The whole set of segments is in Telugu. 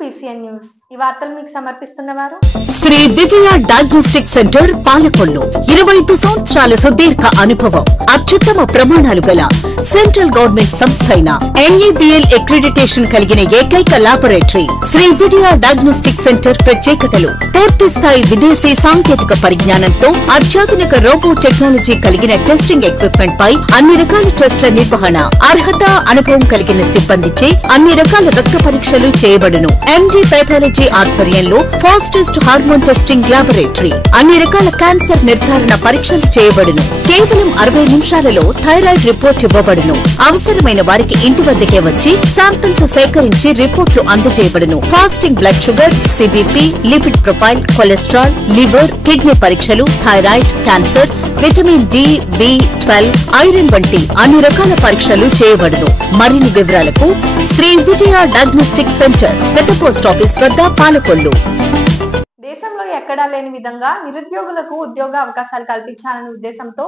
PCN news. ఈ వార్తలు మీకు సమర్పిస్తున్నవారు శ్రీ విజయ డయాగ్నోస్టిక్ సెంటర్ పాలకొల్లు. 25 సంవత్సరాల సుదీర్ఘ అనుభవం, అత్యుత్తమ ప్రమాణాలు గల సెంట్రల్ గవర్నమెంట్ సంస్థ అయిన NABL అక్రిడిటేషన్ కలిగిన ఏకైక laboratory Shri Vijaya diagnostic centre. ప్రత్యేకతలు: పూర్తి స్థాయి విదేశీ సాంకేతిక పరిజ్ఞానంతో అత్యాధునిక రోబో టెక్నాలజీ కలిగిన టెస్టింగ్ ఎక్విప్మెంట్ పై అన్ని రకాల టెస్టుల నిర్వహణ, అర్హత, అనుభవం కలిగిన సిబ్బందిచే అన్ని రకాల రక్త పరీక్షలు చేయబడును. MD పైథాలజీ ఆధ్వర్యంలో ఫాస్టెస్ట్ హార్మోన్ టెస్టింగ్ లాబొరేటరీ. అన్ని రకాల క్యాన్సర్ నిర్ధారణ పరీక్షలు చేయబడును. కేవలం 60 నిమిషాలలో థైరాయిడ్ రిపోర్ట్ ఇవ్వబడును. అవసరమైన వారికి ఇంటి వద్దకే వచ్చి శాంపిల్స్ సేకరించి రిపోర్టులు అందజేయబడును. Fasting blood sugar, CBP, lipid profile, cholesterol, liver, kidney పరీక్షలు, thyroid, cancer, vitamin D, B12, iron వంటి అన్ని రకాల పరీక్షలు చేయబడును. మరిన్ని వివరాలకు శ్రీ విజయ డయాగ్నోస్టిక్ సెంటర్, పెద్ద పోస్ట్ ఆఫీస్ వద్ద, పాలకొల్లు. దేశంలో ఎక్కడా లేని విధంగా నిరుద్యోగులకు ఉద్యోగ అవకాశాలు కల్పించాలనే ఉద్దేశంతో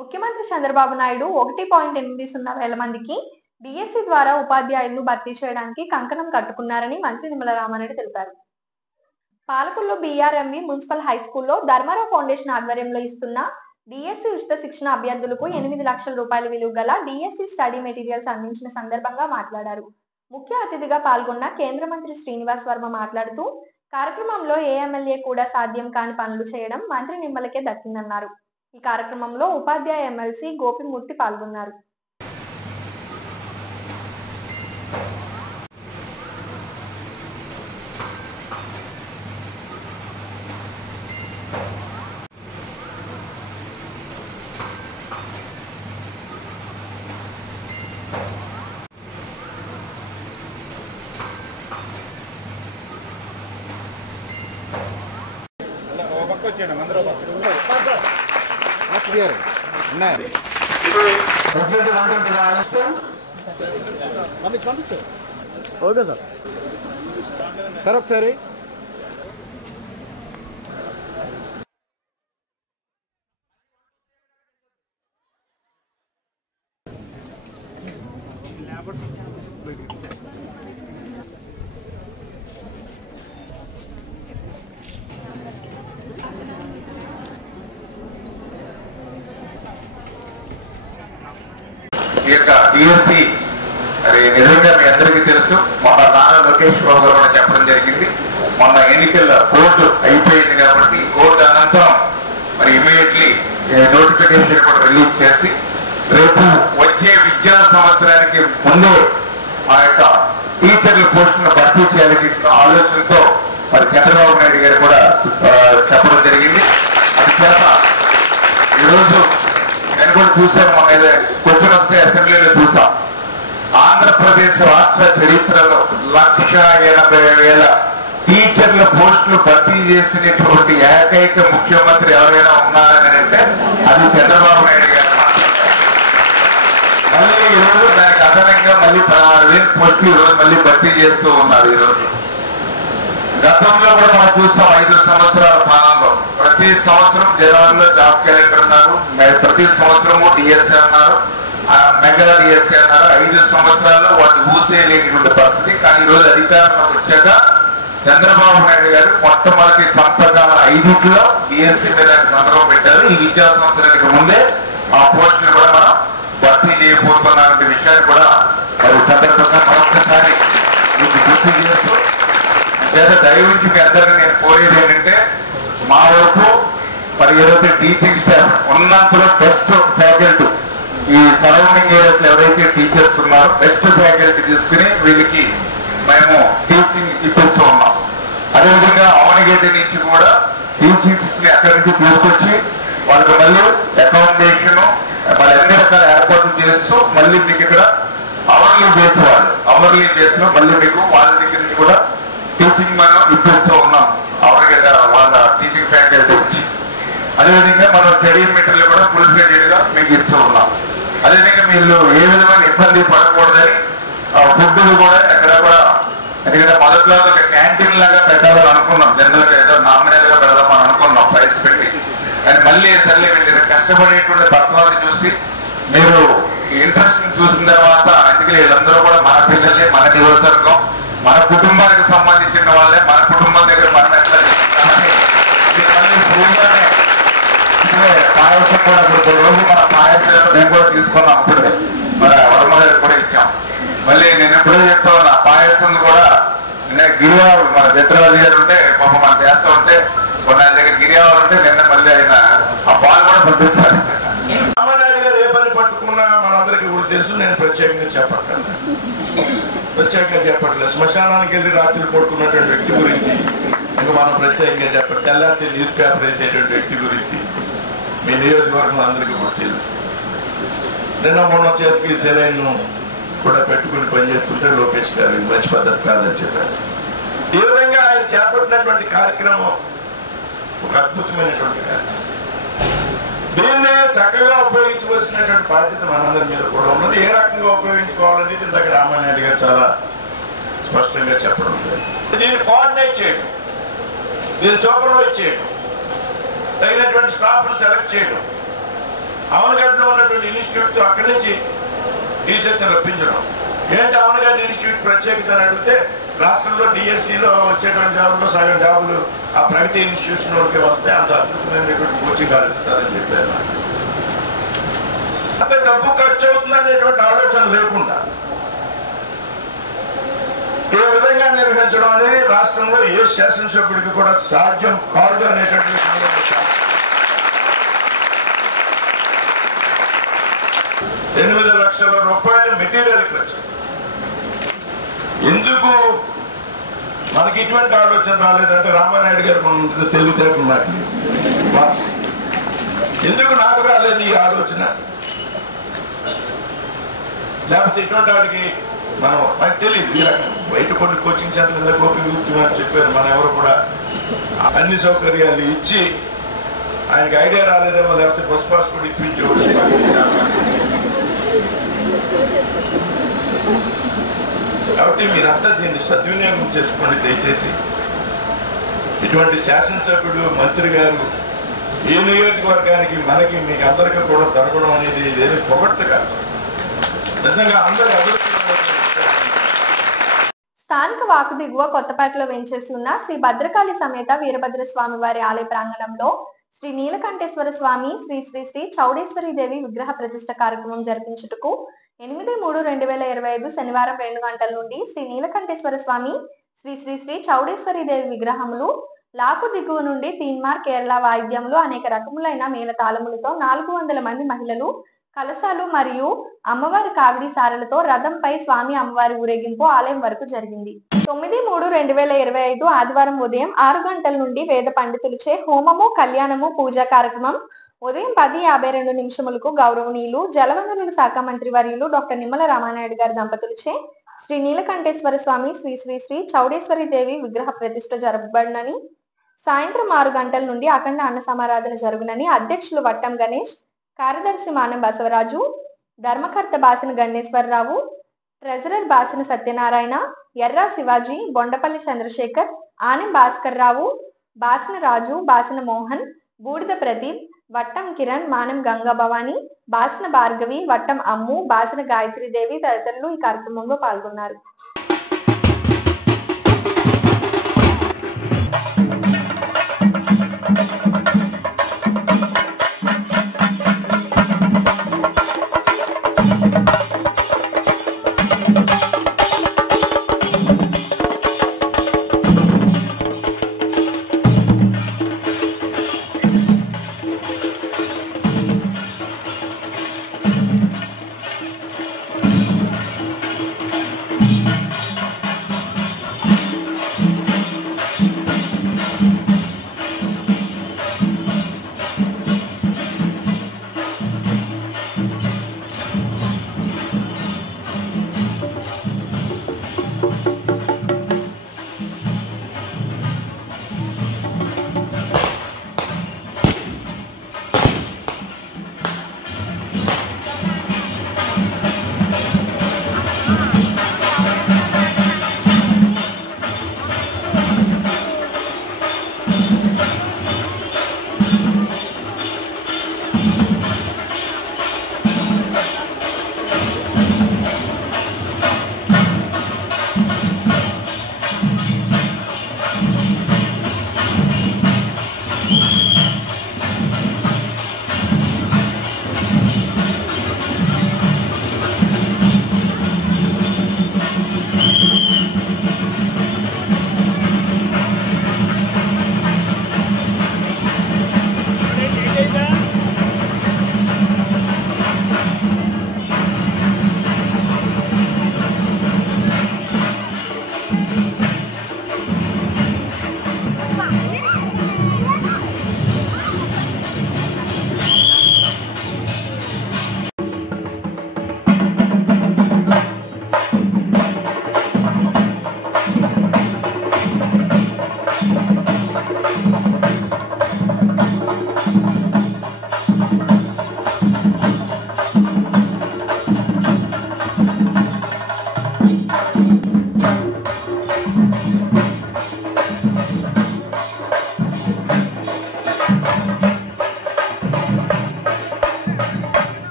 ముఖ్యమంత్రి చంద్రబాబు నాయుడు 1.80 వేల మందికి DSC ద్వారా ఉపాధ్యాయులను భర్తీ చేయడానికి కంకణం కట్టుకున్నారని మంత్రి నిమ్మల రామారెడ్డి తెలిపారు. పాలకొల్లు BRMV మున్సిపల్ హై స్కూల్లో ధర్మారావు ఫౌండేషన్ ఆధ్వర్యంలో ఇస్తున్న DSC ఉచిత శిక్షణ అభ్యర్థులకు 8 లక్షల రూపాయల విలువ గల DSC స్టడీ మెటీరియల్స్ అందించిన సందర్భంగా మాట్లాడారు. ముఖ్య అతిథిగా పాల్గొన్న కేంద్ర మంత్రి శ్రీనివాస్ వర్మ మాట్లాడుతూ, కార్యక్రమంలో ఏ ఎమ్మెల్యే కూడా సాధ్యం కాని పనులు చేయడం మంత్రి నిమ్మలకే దక్కిందన్నారు. ఈ కార్యక్రమంలో ఉపాధ్యాయ ఎమ్మెల్సీ గోపిమూర్తి పాల్గొన్నారు. ఓకే సార్, ఒకసారి ఈ యొక్క DSC మరి నిజంగా మీ అందరికీ తెలుసు. మొన్న నారా లోకేష్ బాబు గారు కూడా చెప్పడం జరిగింది. మొన్న ఎన్నికల కోర్టు అయిపోయింది కాబట్టి కోర్టు అనంతరం మరి ఇమీడియట్లీ నోటిఫికేషన్ కూడా రిలీజ్ చేసి రేపు వచ్చే విద్యా సంవత్సరానికి ముందే ఆ యొక్క టీచర్ల పోస్టులను భర్తీ చేయాలని ఆలోచనతో మరి చంద్రబాబు నాయుడు గారు కూడా చెప్పడం జరిగింది. అది చేత ఈరోజు నేను కూడా చూశాను, మన క్వశ్చన్ వస్తే అసెంబ్లీలో చూసాం. ఆంధ్రప్రదేశ్ రాష్ట్ర చరిత్రలో 1,80,000 టీచర్ల పోస్టులు భర్తీ చేసినటువంటి ఏకైక ముఖ్యమంత్రి ఎవరైనా ఉన్నారని అంటే అది చంద్రబాబు నాయుడు గారు. మళ్ళీ ఈరోజు దానికి అదనంగా మళ్ళీ 16,000 పోస్టులు ఈరోజు మళ్ళీ భర్తీ చేస్తూ ఉన్నారు. ఈరోజు గతంలో కూడా మనం చూస్తాం, 5 సంవత్సరాల పాలనలో ప్రతి సంవత్సరం జనవరిలో జాబ్ క్యాలెండర్ అన్నారు, ప్రతి సంవత్సరము DSC అన్నారు, మెగా DSC అన్నారు. 5 సంవత్సరాల్లో వాటిని ఊసేయలేనటువంటి పరిస్థితి. కానీ ఈరోజు అధికారంలోకి వచ్చాక చంద్రబాబు నాయుడు గారు మొట్టమొదటి సంతకాల 5లో DSC మీద సంతకం పెట్టారు. ఈ విద్యా సంవత్సరానికి ముందే ఆ పోస్టులు కూడా మనం భర్తీ చేయబోతున్న విషయాన్ని కూడా మరి సందర్భంగా మరొకసారి మీకు గుర్తు చేస్తూ, దయవుంచి మీ అందరినీ నేను కోరేది ఏంటంటే, మా వరకు మరి ఏదైతే టీచింగ్ స్టాఫ్ ఉన్నంతలో బెస్ట్ ఫ్యాకల్టీ, ఈ సరౌండింగ్ ఏరియాస్ లో ఎవరైతే టీచర్స్ ఉన్నారో బెస్ట్ ఫ్యాకల్టీ తీసుకుని వీళ్ళకి మేము టీచింగ్ ఇప్పిస్తూ ఉన్నాం. అదేవిధంగా అవనగేట్ నుంచి కూడా టీచింగ్స్ ని అక్కడి నుంచి తీసుకొచ్చి వాళ్ళకి మళ్ళీ అకామిడేషన్ వాళ్ళ అన్ని రకాల ఏర్పాట్లు చేస్తూ మళ్ళీ మీకు ఇక్కడ అవర్లీ బేస్ లో మళ్ళీ మీకు వాళ్ళ దగ్గర నుంచి కూడా టీచింగ్ మనం ఇప్పిస్తూ ఉన్నాం. అవనగేట్ వాళ్ళ టీచింగ్ ఫ్యాకల్టీ వచ్చి అదేవిధంగా మనం స్టడీ మెటీరియల్ కూడా ఫుల్ ఫ్లెడ్జెడ్ గా మీకు ఇస్తూ ఉన్నాం. అదేవిధంగా మీరు ఏ విధమైన ఇబ్బంది పడకూడదని ఫుడ్ కూడా ఎక్కడ కూడా, ఎందుకంటే మొదట్లో ఒక క్యాంటీన్ లాగా పెట్టాలని అనుకున్నాం, జనరల్ గా ఏదో నామినల్ గా పెడదామని అనుకున్నాం ప్రైస్ పెట్టి. కానీ మళ్ళీ సర్లే వీళ్ళు కష్టపడేటువంటి పత్రాన్ని చూసి మీరు ఇంట్రెస్ట్ చూసిన తర్వాత అందుకే వీళ్ళందరూ కూడా మన పిల్లలే, మన నియోజకవర్గం, మన కుటుంబానికి సంబంధించిన గ్యాస్ సిలిండర్ మేము కూడా తీసుకున్నాం అప్పుడే, మరి వర్మ గారికి కూడా ఇచ్చాం. మళ్ళీ నేను ఎప్పుడో చెప్తా ఉన్నా, పాయసం కూడా నిన్న గిరివారు మన చిత్రరాజు గారు ఉంటే పాప మనం చేస్తూ ఉంటే కొన్ని ఆయన దగ్గర గిరివారు ఉంటే నిన్న మళ్ళీ ఆయన ఆ పాలు కూడా పంపిస్తారు. రామానాయుడు గారు ఏ పని పట్టుకున్నా మనందరికీ కూడా తెలుసు. నేను ప్రత్యేకంగా చెప్పట్లేదు. శ్మశానానికి వెళ్ళి రాత్రి పడుకున్నటువంటి వ్యక్తి గురించి ఇంకా మనం ప్రత్యేకంగా చెప్పట్లేదు. తెల్లారి న్యూస్ పేపర్ వేసేటువంటి వ్యక్తి గురించి మీ నియోజకవర్గం అందరికీ కూడా తెలుసు. నిన్న మొన్న చేతికి సెలైన్ కూడా పెట్టుకుని పనిచేస్తుంటే లోకేష్ గారు మంచి పద్ధతి కాదని చెప్పారు. ఈ విధంగా ఆయన చేపట్టినటువంటి కార్యక్రమం ఒక అద్భుతమైనటువంటి కార్యక్రమం. దీన్ని చక్కగా ఉపయోగించుకోవాల్సినటువంటి బాధ్యత మనందరి మీద కూడా ఉన్నది. ఏ రకంగా ఉపయోగించుకోవాలనేది ఇందాక రామానాయుడు గారు చాలా స్పష్టంగా చెప్పడం లేదు. దీన్ని కోఆర్డినేట్ చేయడం, దీన్ని సూపర్వైజ్ చేయడం, తగినటువంటి స్టాఫ్ను సెలెక్ట్ చేయడం, అవనగడ్డలో ఉన్నటువంటి ఇన్స్టిట్యూట్ అక్కడి నుంచి టీచర్స్ రప్పించడం. ఏంటి అవనగడ్డ ఇన్స్టిట్యూట్ ప్రత్యేకత అని అడిగితే రాష్ట్రంలో డిఎస్సిలో వచ్చేటువంటి జాబుల్లో సగం జాబులు ఆ ప్రగతి ఇన్స్టిట్యూషన్ వాళ్ళకి వస్తే అంత అద్భుతమైనటువంటి కోచింగ్ ఇస్తారని చెప్పారు. అంత డబ్బు ఖర్చు అవుతుంది అనేటువంటి ఆలోచన లేకుండా ఏ విధంగా నిర్వహించడం అనేది రాష్ట్రంలో ఏ శాసనసభ్యుడికి కూడా సాధ్యం కాదు అనేటువంటి 8 లక్షల రూపాయలు మెటీరియల్ ఖర్చు. ఎందుకు మనకి ఇటువంటి ఆలోచన రాలేదంటే రామానాయుడు గారు మన తెలివితేటలు నాకు ఎందుకు నాకు రాలేదు ఈ ఆలోచన? లేకపోతే ఇటువంటి వాడికి మనం మనకు తెలియదు. ఈ రకం బయట కొన్ని కోచింగ్ సెంటర్ మీద గోపి చెప్పారు. మనం ఎవరు కూడా అన్ని సౌకర్యాలు ఇచ్చి ఆయనకి ఐడియా రాలేదేమో, లేకపోతే బస్ పాస్ కూడా ఇప్పించేవాడు. కాబట్టి మీరంతా దీన్ని సద్వినియోగం చేసుకోండి దయచేసి. ఇటువంటి శాసనసభ్యుడు మంత్రి గారు ఈ నియోజకవర్గానికి మనకి మీకు అందరికీ కూడా దొరకడం అనేది ఏది పొగడ్త కాదు, నిజంగా అందరూ అభివృద్ధి. స్థానిక వాకు దిగువ కొత్తపేటలో వెంచేసి ఉన్న శ్రీ భద్రకాళి సమేత వీరభద్ర స్వామి వారి ఆలయ ప్రాంగణంలో శ్రీ నీలకంఠేశ్వర స్వామి శ్రీ శ్రీ శ్రీ చౌడేశ్వరి దేవి విగ్రహ ప్రతిష్ఠ కార్యక్రమం జరిపించుటకు 8/3/2025 శనివారం 2 గంటల నుండి శ్రీ నీలకంఠేశ్వర స్వామి శ్రీ శ్రీ శ్రీ చౌడేశ్వరి దేవి విగ్రహములు లాకు దిగువ నుండి తీన్మార్ కేరళ వాయిద్యములు అనేక రకములైన మేళతాళములతో 400 మంది మహిళలు కలశాలు మరియు అమ్మవారి కావిడి సారలతో రథంపై స్వామి అమ్మవారి ఊరేగింపు ఆలయం వరకు జరిగింది. 9/3/2025 ఆదివారం ఉదయం 6 గంటల నుండి వేద పండితులచే హోమము, కళ్యాణము, పూజా కార్యక్రమం ఉదయం 10:52 గౌరవనీయులు జలవనరుల శాఖ మంత్రి వర్యులు డాక్టర్ నిమ్మల రామానాయుడు గారి దంపతులచే శ్రీ నీలకంఠేశ్వర స్వామి శ్రీ శ్రీ శ్రీ చౌడేశ్వరి దేవి విగ్రహ ప్రతిష్ఠ జరపబడినని, సాయంత్రం 6 గంటల నుండి అఖండ అన్న సమారాధన జరుగునని అధ్యక్షులు వట్టం గణేష్, కార్యదర్శి మానం బసవరాజు, ధర్మకర్త బాసిన గణేశ్వరరావు, ట్రెజరర్ బాసిన సత్యనారాయణ, ఎర్రా శివాజీ, బొండపల్లి చంద్రశేఖర్, ఆనం భాస్కర్ రావు, బాసిన రాజు, బాసిన మోహన్, బూడిద ప్రదీప్, వట్టం కిరణ్, మానం గంగా భవాని, బాసిన భార్గవి, వట్టం అమ్ము, బాసిన గాయత్రీదేవి తదితరులు ఈ కార్యక్రమంలో పాల్గొన్నారు.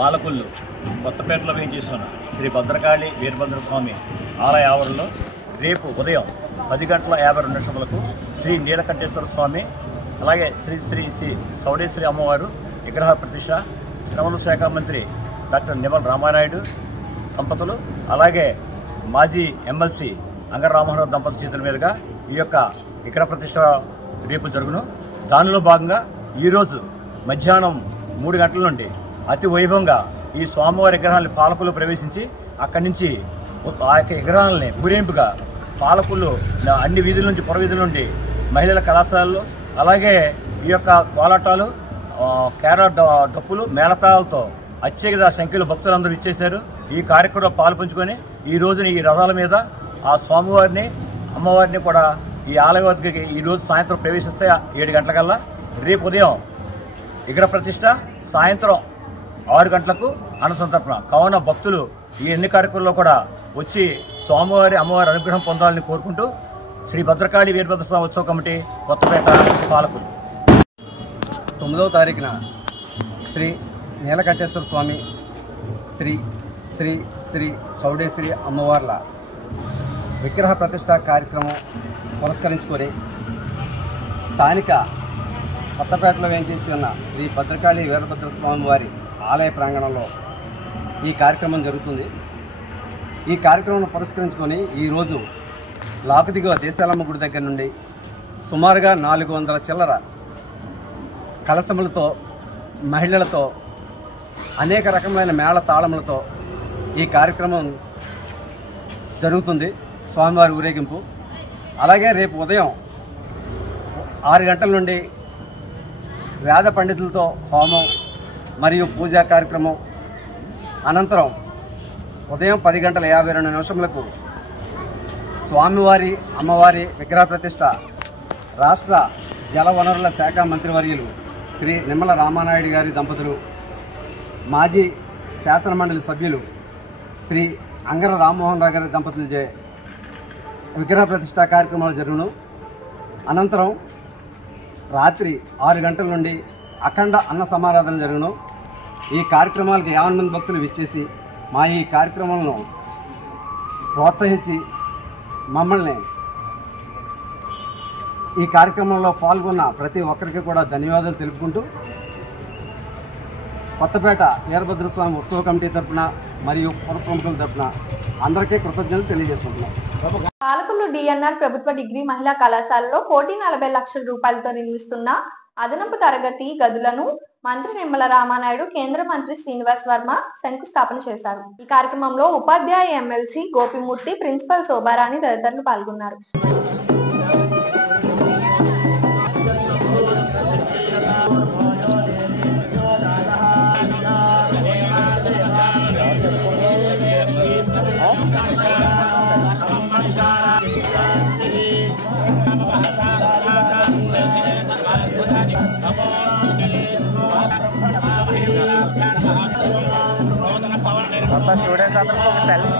పాలకొల్లు కొత్తపేటలో వేయించేస్తున్న శ్రీ భద్రకాళి వీరభద్ర స్వామి ఆలయ ఆవరణలో రేపు ఉదయం 10:52 శ్రీ నీలకంఠేశ్వర స్వామి అలాగే శ్రీ శ్రీ శ్రీ సౌడేశ్వరి అమ్మవారు విగ్రహ ప్రతిష్ఠ శ్రమల శాఖ మంత్రి డాక్టర్ నిమ్మల రామానాయుడు దంపతులు అలాగే మాజీ ఎమ్మెల్సీ అంగర రామోహన్ దంపతుల చేతుల మీదుగా ఈ యొక్క విగ్రహ ప్రతిష్ఠ రేపు జరుగును. దానిలో భాగంగా ఈరోజు మధ్యాహ్నం 3 గంటల నుండి అతి వైభవంగా ఈ స్వామివారి విగ్రహాన్ని పాలకులు ప్రవేశించి అక్కడి నుంచి ఆ యొక్క విగ్రహాలని ఊరేంపుగా పాలకులు అన్ని వీధుల నుంచి పురవీధుల నుండి మహిళల కళాశాలలు అలాగే ఈ యొక్క కోలాటాలు కేర డప్పులు మేళతాలతో అత్యధిక సంఖ్యలో భక్తులందరూ ఇచ్చేశారు. ఈ కార్యక్రమంలో పాల్పంచుకొని ఈ రోజున ఈ రథాల మీద ఆ స్వామివారిని అమ్మవారిని కూడా ఈ ఆలయ వద్దకి ఈరోజు సాయంత్రం ప్రవేశిస్తే 7 గంటలకల్లా రేపు ఉదయం విగ్రహ ప్రతిష్ట సాయంత్రం 6 గంటలకు అన్నసంతర్పణ కావున భక్తులు ఈ ఎన్ని కార్యక్రమాల్లో కూడా వచ్చి స్వామివారి అమ్మవారి అనుగ్రహం పొందాలని కోరుకుంటూ శ్రీ భద్రకాళి వీరభద్ర స్వామి ఉత్సవ కమిటీ కొత్తపేట పాలకులు. 9వ తారీఖున శ్రీ నీలకంఠేశ్వర స్వామి శ్రీ శ్రీ శ్రీ చౌడేశ్వరి అమ్మవార్ల విగ్రహ ప్రతిష్ఠా కార్యక్రమం పురస్కరించుకొని స్థానిక కొత్తపేటలో వేయించేసి ఉన్న శ్రీ భద్రకాళి వీరభద్ర స్వామి వారి ఆలయ ప్రాంగణంలో ఈ కార్యక్రమం జరుగుతుంది. ఈ కార్యక్రమం పురస్కరించుకొని ఈరోజు లాకుదిగువ దేశాలమ్మ గుడి దగ్గర నుండి సుమారుగా 400 చిల్లర కలశములతో మహిళలతో అనేక రకములైన మేళ తాళములతో ఈ కార్యక్రమం జరుగుతుంది. స్వామివారి ఊరేగింపు అలాగే రేపు ఉదయం 6 గంటల నుండి వేద పండితులతో హోమం మరియు పూజా కార్యక్రమం అనంతరం ఉదయం 10:52 స్వామివారి అమ్మవారి విగ్రహ ప్రతిష్ఠ రాష్ట్ర జలవనరుల శాఖ మంత్రివర్యులు శ్రీ నిమ్మల రామానాయుడు గారి దంపతులు మాజీ శాసనమండలి సభ్యులు శ్రీ అంగర రామ్మోహన్ రావు గారి దంపతులచే విగ్రహ ప్రతిష్ఠా కార్యక్రమాలు జరుగును. అనంతరం రాత్రి 6 గంటల నుండి అఖండ అన్న సమారాధన జరుగును. ఈ కార్యక్రమాలకు 50 మంది భక్తులు విచ్చేసి మా ఈ కార్యక్రమాలను ప్రోత్సహించి మమ్మల్ని ఈ కార్యక్రమంలో పాల్గొన్న ప్రతి ఒక్కరికి కూడా ధన్యవాదాలు తెలుపుకుంటూ కొత్తపేట వీరభద్రస్వామి ఉత్సవ కమిటీ తరఫున మరియు పుర ప్రముఖుల తరఫున అందరికీ కృతజ్ఞతలు తెలియజేసుకుంటున్నాం. పాలకొల్లు డిఎన్ఆర్ ప్రభుత్వ డిగ్రీ మహిళా కళాశాలలో 1,40 లక్షల రూపాయలతో నిర్మిస్తున్న అదనపు తరగతి గదులను మంత్రి నిమ్మల రామానాయుడు కేంద్ర మంత్రి శ్రీనివాస్ వర్మ శంకుస్థాపన చేశారు. ఈ కార్యక్రమంలో ఉపాధ్యాయ ఎమ్మెల్సీ గోపిమూర్తి, ప్రిన్సిపల్ శోభారాణి తదితరులు పాల్గొన్నారు. స్టూడెంట్స్ అందరూ ఒక సెల్ఫీ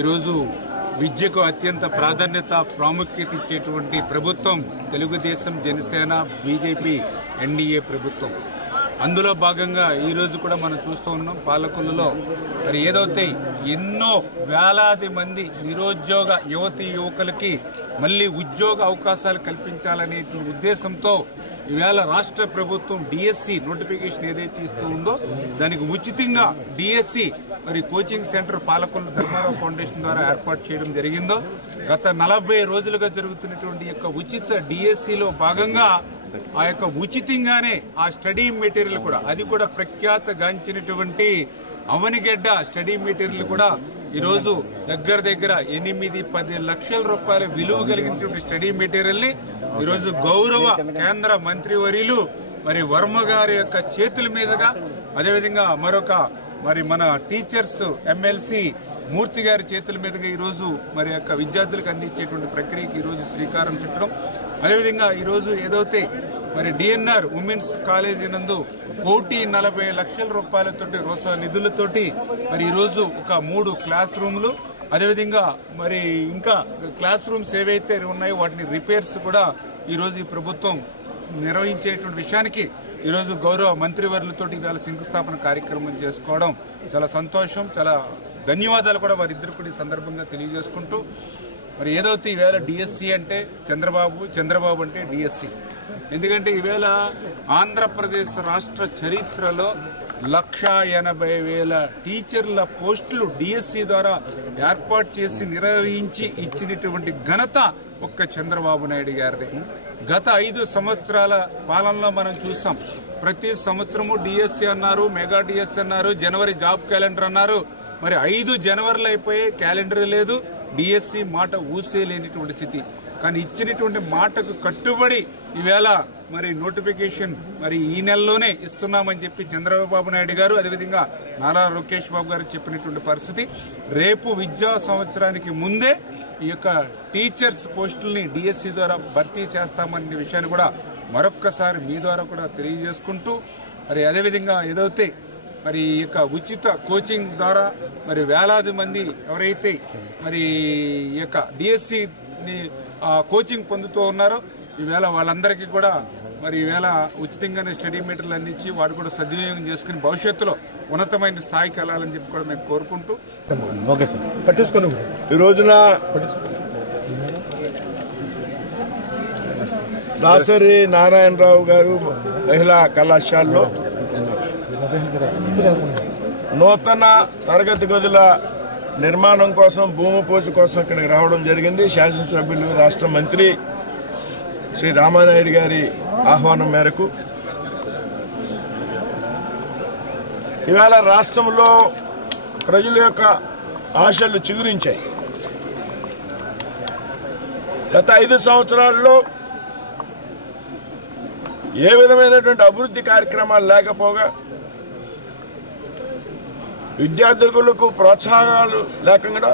ఈరోజు విద్యకు అత్యంత ప్రాధాన్యత ప్రాముఖ్యత ఇచ్చేటువంటి ప్రభుత్వం తెలుగుదేశం, జనసేన, బీజేపీ, ఎన్డీఏ ప్రభుత్వం. అందులో భాగంగా ఈరోజు కూడా మనం చూస్తూ ఉన్నాం పాలకొల్లులో మరి ఏదైతే ఎన్నో వేలాది మంది నిరుద్యోగ యువతీ యువకులకి మళ్ళీ ఉద్యోగ అవకాశాలు కల్పించాలనే ఉద్దేశంతో ఈవేళ రాష్ట్ర ప్రభుత్వం డిఎస్సి నోటిఫికేషన్ ఏదైతే ఇస్తూ ఉందో దానికి ఉచితంగా డిఎస్సి మరి coaching centre Palakollu Dharmarao foundation ద్వారా ఏర్పాటు చేయడం జరిగిందో గత 40 రోజులుగా జరుగుతున్నటువంటి యొక్క ఉచిత డిఎస్సిలో భాగంగా ఆ యొక్క ఉచితంగానే ఆ స్టడీ మెటీరియల్ కూడా అది కూడా ప్రఖ్యాతగాంచినటువంటి అవనిగడ్డ స్టడీ మెటీరియల్ కూడా ఈరోజు దగ్గర 8-10 లక్షల రూపాయల విలువ కలిగినటువంటి స్టడీ మెటీరియల్ని ఈరోజు గౌరవ కేంద్ర మంత్రివర్యులు మరి వర్మ గారి యొక్క చేతుల మీదుగా అదేవిధంగా మరొక మరి మన టీచర్స్ ఎమ్మెల్సీ మూర్తి గారి చేతుల మీదుగా ఈరోజు మరి యొక్క విద్యార్థులకు అందించేటువంటి ప్రక్రియకి ఈరోజు శ్రీకారం చుట్టడం, అదేవిధంగా ఈరోజు ఏదైతే మరి డిఎన్ఆర్ ఉమెన్స్ కాలేజీ నందు 1,40,00,000 రూపాయలతోటి రోసా నిధులతోటి మరి ఈరోజు ఒక 3 క్లాస్ రూమ్లు, అదేవిధంగా మరి ఇంకా క్లాస్ రూమ్స్ ఏవైతే ఉన్నాయో వాటిని రిపేర్స్ కూడా ఈరోజు ఈ ప్రభుత్వం నిర్వహించేటువంటి విషయానికి ఈరోజు గౌరవ మంత్రివర్యులతో ఇవాళ శంకుస్థాపన కార్యక్రమం చేసుకోవడం చాలా సంతోషం, చాలా ధన్యవాదాలు కూడా వారిద్దరు ఈ సందర్భంగా తెలియజేసుకుంటూ, మరి ఏదైతే ఈవేళ డిఎస్సి అంటే చంద్రబాబు అంటే డిఎస్సి, ఎందుకంటే ఈవేళ ఆంధ్రప్రదేశ్ రాష్ట్ర చరిత్రలో 1,80,000 టీచర్ల పోస్టులు డిఎస్సి ద్వారా ఏర్పాటు చేసి నిర్వహించి ఇచ్చినటువంటి ఘనత ఒక్క చంద్రబాబు నాయుడు గారిదే. గత 5 సంవత్సరాల పాలనలో మనం చూసాం, ప్రతి సంవత్సరము డిఎస్సి అన్నారు, మెగా డిఎస్సి అన్నారు, జనవరి జాబ్ క్యాలెండర్ అన్నారు. మరి 5 జనవరిలో అయిపోయే క్యాలెండర్ లేదు, డిఎస్సి మాట ఊసే లేనిటువంటి స్థితి. కానీ ఇచ్చినటువంటి మాటకు కట్టుబడి ఈవేళ మరి నోటిఫికేషన్ మరి ఈ నెలలోనే ఇస్తున్నామని చెప్పి చంద్రబాబు నాయుడు గారు, అదేవిధంగా నారా లోకేష్ బాబు గారు చెప్పినటువంటి పరిస్థితి. రేపు విద్యా సంవత్సరానికి ముందే ఈ యొక్క టీచర్స్ పోస్టుల్ని డిఎస్సి ద్వారా భర్తీ చేస్తామనే విషయాన్ని కూడా మరొక్కసారి మీ ద్వారా కూడా తెలియజేసుకుంటూ, మరి అదేవిధంగా ఏదైతే మరి ఈ యొక్క ఉచిత కోచింగ్ ద్వారా మరి వేలాది మంది ఎవరైతే మరి ఈ యొక్క డిఎస్సిని కోచింగ్ పొందుతూ ఉన్నారో ఈవేళ వాళ్ళందరికీ కూడా మరి ఈవేళ ఉచితంగానే స్టడీ మెటీరియల్ అందించి వాడు కూడా సద్వినియోగం చేసుకుని భవిష్యత్తులో ఉన్నతమైన స్థాయికి వెళ్ళాలని చెప్పి కూడా మేము కోరుకుంటూ, ఈ రోజున దాసరి నారాయణరావు గారు మహిళా కళాశాలలో నూతన తరగతి గదుల నిర్మాణం కోసం భూమి పూజ కోసం ఇక్కడికి రావడం జరిగింది. శాసనసభ్యులు రాష్ట్ర మంత్రి శ్రీ రామానాయుడు గారి ఆహ్వానం మేరకు ఇవాళ రాష్ట్రంలో ప్రజల యొక్క ఆశలు చిగురించాయి. గత 5 సంవత్సరాల్లో ఏ విధమైనటువంటి అభివృద్ధి కార్యక్రమాలు లేకపోగా, విద్యార్థులకు ప్రోత్సాహాలు లేకుండా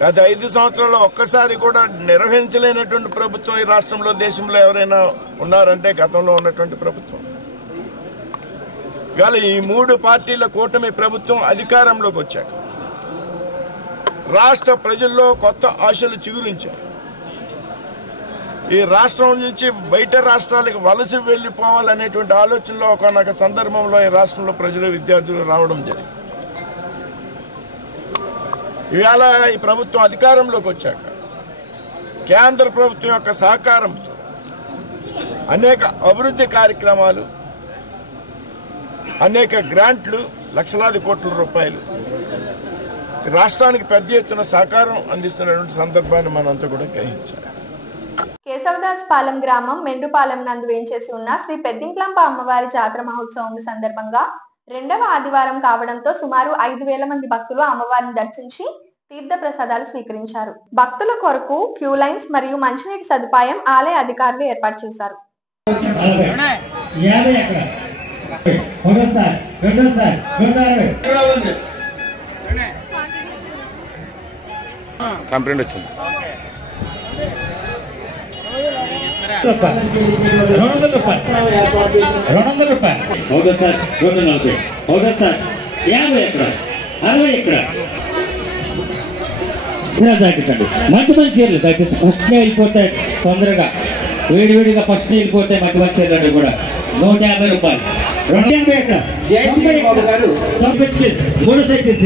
గత 5 సంవత్సరాల్లో ఒక్కసారి కూడా నిర్వహించలేనటువంటి ప్రభుత్వం ఈ రాష్ట్రంలో దేశంలో ఎవరైనా ఉన్నారంటే గతంలో ఉన్నటువంటి ప్రభుత్వం. ఇవాళ ఈ 3 పార్టీల కూటమి ప్రభుత్వం అధికారంలోకి వచ్చాక రాష్ట్ర ప్రజల్లో కొత్త ఆశలు చిగురించాయి. ఈ రాష్ట్రం నుంచి బయట రాష్ట్రాలకు వలస వెళ్ళిపోవాలనేటువంటి ఆలోచనలో ఒకనొక సందర్భంలో ఈ రాష్ట్రంలో ప్రజలు విద్యార్థులు రావడం జరిగింది. ఇవాళ ఈ ప్రభుత్వం అధికారంలోకి వచ్చాక కేంద్ర ప్రభుత్వం యొక్క సహకారంతో అనేక అభివృద్ధి కార్యక్రమాలు, అనేక గ్రాంట్లు, లక్షలాది కోట్ల రూపాయలు రాష్ట్రానికి పెద్ద ఎత్తున సహకారం అందిస్తున్నటువంటి సందర్భాన్ని మనంతా కూడా గ్రహించాలి. కేశవదాస్ పాలెం గ్రామం మెండుపాలెం నందు వేంచేసి ఉన్న శ్రీ పెద్దింట్లంప అమ్మవారి జాతర మహోత్సవం సందర్భంగా 2వ ఆదివారం కావడంతో సుమారు 5,000 మంది భక్తులు అమ్మవారిని దర్శించి తీర్థ ప్రసాదాలు స్వీకరించారు. భక్తుల కొరకు క్యూ లైన్స్ మరియు మంచినీటి సదుపాయం ఆలయ అధికారులు ఏర్పాటు చేశారు. కంప్లైంట్ వచ్చింది. 200 రూపాయలు. Okay sir, 240. ఓకే సార్, 50 ఎక్కడ, 60 ఎక్కడ. జాకెట్ అండి, మంచి చీరలు దయచేసి ఫస్ట్ వెళ్ళిపోతాయి తొందరగా, వేడివేడిగా ఫస్ట్ వెళ్ళిపోతాయి మంచి చీరలు కూడా. 150 రూపాయలు. 250 ఎక్కడ, 3 సైజెస్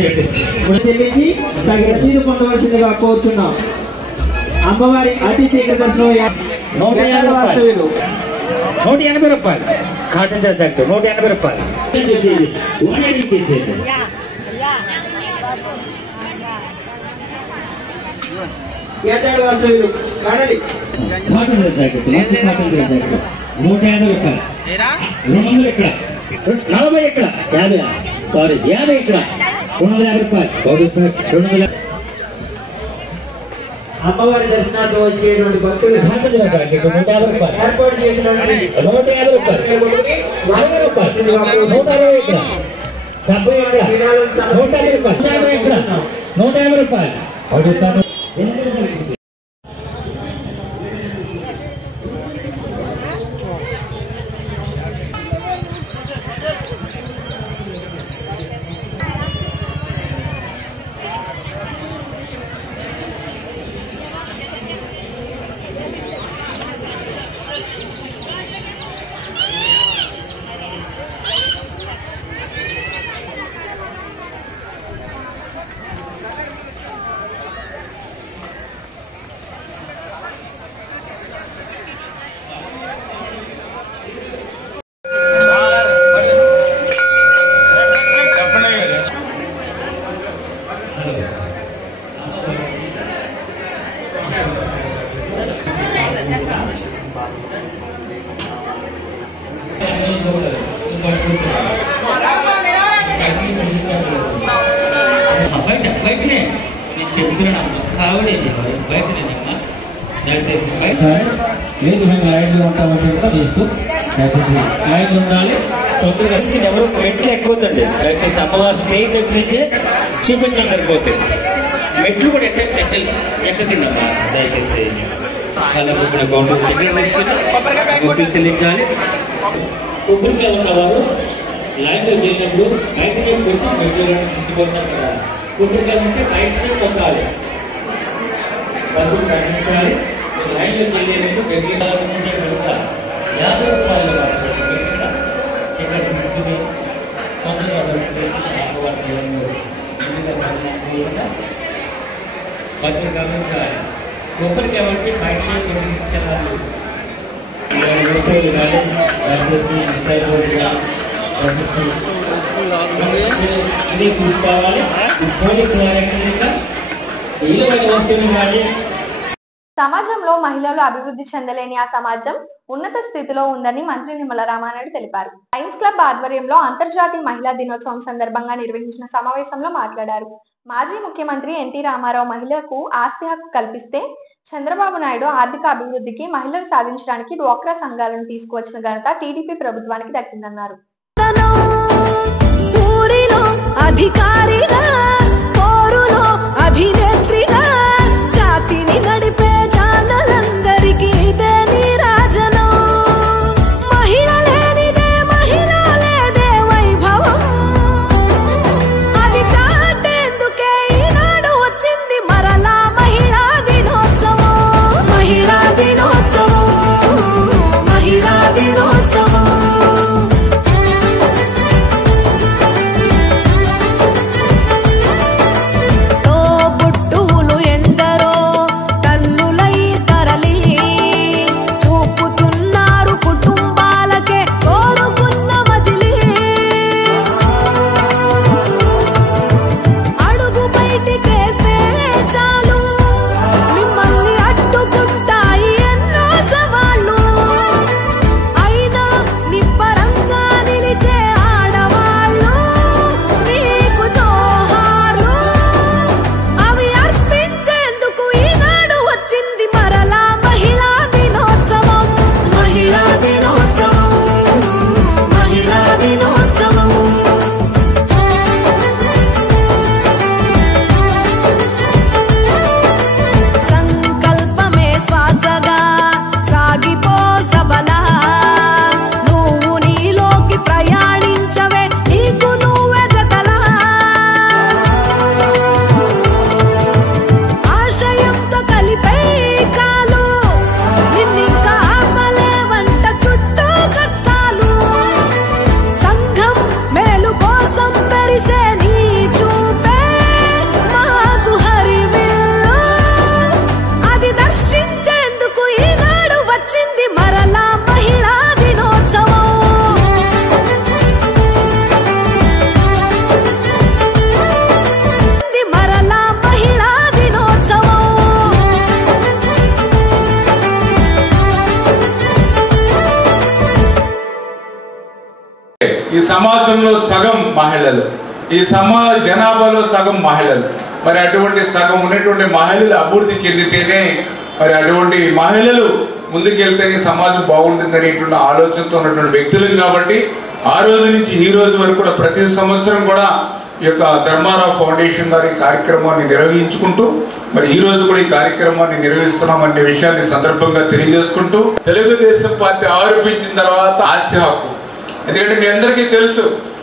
చెల్లించి తగిన రసీదు పొందవలసిందిగా కోరుతున్నాం. అమ్మవారి అతి శీఘ్ర దర్శనం 180 రూపాయలు. కాటన్ జాకెట్ 180 రూపాయలు. కాటన్ జాకెట్ 150 రూపాయలు. 200 ఇక్కడ, 40 ఇక్కడ, 50 సారీ 50 ఇక్కడ, 250 రూపాయలు. Okay sir, 200. అమ్మవారి దర్శనానికి వచ్చేటువంటి భక్తులు ఏర్పాటు చేసినటువంటి 150 రూపాయలు. 40 రూపాయలు, 160 ఇక్కడ, 70 ఇక్కడ, 150 రూపాయలు, 150 ఇక్కడ, 150 రూపాయలు. కూర్చోండి కావలేదు బయటనేనమ్మా దయచేసి లేదు మేము లైన్లో ఉంటామని కూడా తీస్తూ దయచేసి లైన్లో ఉండాలి. తొందరగా ఎవరు మెట్లు ఎక్కువద్దండి దయచేసి అమ్మవారి స్టేజ్ దగ్గర నుంచే చూపించడం సరిపోతుంది. మెట్లు కూడా ఎక్కకండమ్మా దయచేసి గుర్తులు చెల్లించాలి. కొబ్బరికాయ ఉన్నవారు లైన్లో వెళ్ళినప్పుడు బయటనే కొట్టి మెట్లు తీసుకుపోతున్నారు కదా, కొబ్బరికాయ ఉంటే బయటనే పొందాలి, బతులు ఖండించాలి. లైన్లోకి వెళ్ళేటప్పుడు మెట్లు కనుక 50 రూపాయలు ఇక్కడ తీసుకుని తొందరగా బతులు గమనించాలి. కొబ్బరికాయ ఉంటే బయటనే కొట్టి తీసుకెళ్ళాలి. ఇది చూసుకోవాలి. పోలీసు విలువైన వస్తువులు కానీ సమాజంలో మహిళలు అభివృద్ధి చెందలేని ఆ సమాజం ఉన్నత స్థితిలో ఉందని మంత్రి నిమ్మల రామానాయుడు తెలిపారు. లయన్స్ క్లబ్ ఆధ్వర్యంలో అంతర్జాతీయ మహిళా దినోత్సవం సందర్భంగా నిర్వహించిన సమావేశంలో మాట్లాడారు. మాజీ ముఖ్యమంత్రి ఎన్టీ రామారావు మహిళలకు ఆస్తి హక్కు కల్పిస్తే చంద్రబాబు నాయుడు ఆర్థిక అభివృద్ధికి మహిళలు సాధించడానికి డ్వాక్రా సంఘాలను తీసుకువచ్చిన ఘనత టీడీపీ ప్రభుత్వానికి దక్కిందన్నారు. అధికారిగా పోరులో అభినేత్రిగా జాతిని నడిపే జానలందరికీ ఇదే నీరాజనం. మహిళ లేనిదే మహిళ లేదే వైభవం, అది చాటేందుకే ఈనాడు వచ్చింది మరలా మహిళా దినోత్సవం. మహిళా దినోత్సవం, మహిళా దినోత్సవం. ఈ సమాజంలో సగం మహిళలు, ఈ సమాజ జనాభాలో సగం మహిళలు. మరి అటువంటి సగం ఉన్నటువంటి మహిళలు అభివృద్ధి చెందితేనే మరి అటువంటి మహిళలు ముందుకెళ్తేనే సమాజం బాగుంటుందనేటువంటి ఆలోచనతో ఉన్నటువంటి వ్యక్తులు కాబట్టి ఆ రోజు నుంచి ఈ రోజు వరకు కూడా ప్రతి సంవత్సరం కూడా ఈ యొక్క ధర్మారావు ఫౌండేషన్ గారి కార్యక్రమాన్ని నిర్వహించుకుంటూ మరి ఈ రోజు కూడా ఈ కార్యక్రమాన్ని నిర్వహిస్తున్నామనే విషయాన్ని సందర్భంగా తెలియజేసుకుంటూ తెలుగుదేశం పార్టీ ఆరోపించిన తర్వాత ఆస్తి హక్కు, ఎందుకంటే మీ అందరికీ తెలుసు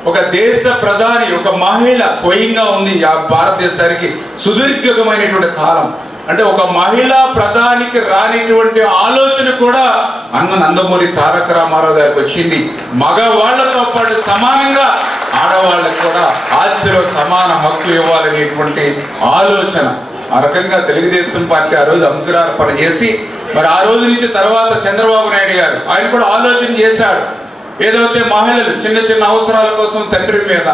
ఒక దేశ ప్రధాని ఒక మహిళ స్వయంగా ఉంది భారతదేశానికి సుదీర్ఘమైనటువంటి కాలం. అంటే ఒక మహిళా ప్రధానికి రానిటువంటి ఆలోచన కూడా అన్న నందమూరి తారక రామారావు గారికి వచ్చింది. మగవాళ్లతో పాటు సమానంగా ఆడవాళ్ళకు కూడా ఆస్తిలో సమాన హక్కు ఇవ్వాలనేటువంటి ఆలోచన. ఆ రకంగా తెలుగుదేశం పార్టీ ఆ రోజు అంకురార్పణ చేసి మరి ఆ రోజు నుంచి తర్వాత చంద్రబాబు నాయుడు గారు ఆయన కూడా ఆలోచన చేశాడు. ఏదైతే మహిళలు చిన్న చిన్న అవసరాల కోసం తండ్రి మీద,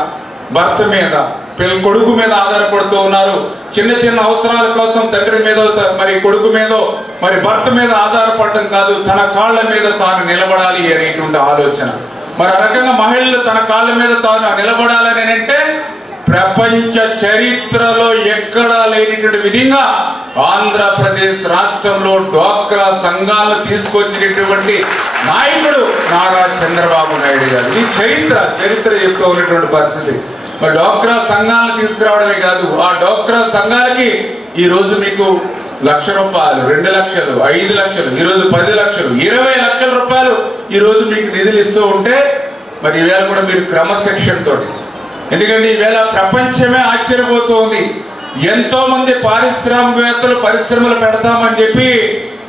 భర్త మీద, కొడుకు మీద ఆధారపడుతూ ఉన్నారు, చిన్న చిన్న అవసరాల కోసం తండ్రి మీద మరి కొడుకు మీద మరి భర్త మీద ఆధారపడటం కాదు, తన కాళ్ళ మీద తాను నిలబడాలి అనేటువంటి ఆలోచన. మరి ఆ రకంగా మహిళలు తన కాళ్ళ మీద తాను నిలబడాలని అంటే ప్రపంచ చరిత్రలో ఎక్కడా లేనిటువంటి విధంగా ఆంధ్రప్రదేశ్ రాష్ట్రంలో డ్వాక్రా సంఘాలను తీసుకొచ్చినటువంటి నాయకుడు నారా చంద్రబాబు నాయుడు గారు. ఈ చరిత్ర చెప్తూ ఉన్నటువంటి పరిస్థితి. మరి డ్వాక్రా సంఘాలను తీసుకురావడమే కాదు, ఆ డ్వాక్రా సంఘాలకి ఈ రోజు మీకు 1,00,000 రూపాయలు, 2 లక్షలు, 5 లక్షలు, ఈరోజు 10 లక్షలు, 20 లక్షల రూపాయలు ఈరోజు మీకు నిధులు ఇస్తూ ఉంటే మరి ఈవేళ కూడా మీరు క్రమశిక్షణ తోటి, ఎందుకంటే ఈవేళ ప్రపంచమే ఆశ్చర్యపోతుంది. ఎంతో మంది పారిశ్రామికవేత్తలు పరిశ్రమలు పెడతామని చెప్పి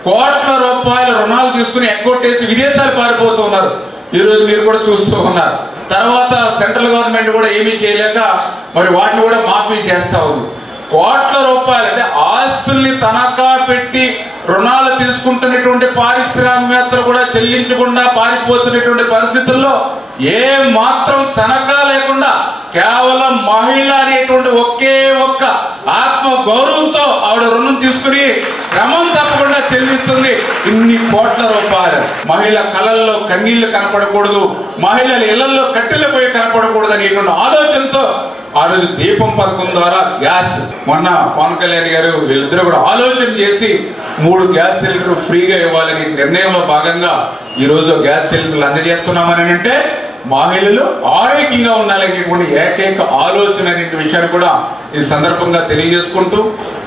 కోట్ల రూపాయల రుణాలు తీసుకుని ఎగ్గొట్టేసి విదేశాలు పారిపోతూ ఉన్నారు. ఈరోజు మీరు కూడా చూస్తూ ఉన్నారు. తర్వాత సెంట్రల్ గవర్నమెంట్ కూడా ఏమీ చేయలేక మరి వాటిని కూడా మాఫీ చేస్తా ఉంది. కోట్ల రూపాయలు అంటే ఆస్తుల్ని తనఖా పెట్టి రుణాలు తీసుకుంటున్నటువంటి పారిశ్రామికవేత్తలు కూడా చెల్లించకుండా పారిపోతున్నటువంటి పరిస్థితుల్లో ఏ మాత్రం తనఖా లేకుండా కేవలం మహిళ అనేటువంటి ఒకే ఒక్క ఆత్మ గౌరవంతో ఆవిడ రుణం తీసుకుని క్రమం తప్పకుండా చెల్లిస్తుంది. ఇన్ని కోట్ల రూపాయలు మహిళ కళల్లో కన్నీళ్లు కనపడకూడదు, మహిళల ఇళ్లలో కట్టెలు పోయి కనపడకూడదు అనేటువంటి ఆలోచనతో ఆ రోజు దీపం పథకం ద్వారా గ్యాస్, మొన్న పవన్ కళ్యాణ్ గారు వీళ్ళిద్దరూ కూడా ఆలోచన చేసి 3 గ్యాస్ సిలిండర్లు ఫ్రీగా ఇవ్వాలని నిర్ణయంలో భాగంగా ఈ రోజు గ్యాస్ సిలిండర్లు అందజేస్తున్నామని అంటే మహిళలు ఆరోగ్యంగా ఉండాలనేటువంటి ఏకైక ఆలోచన అనే విషయాన్ని కూడా ఈ సందర్భంగా తెలియజేసుకుంటూ,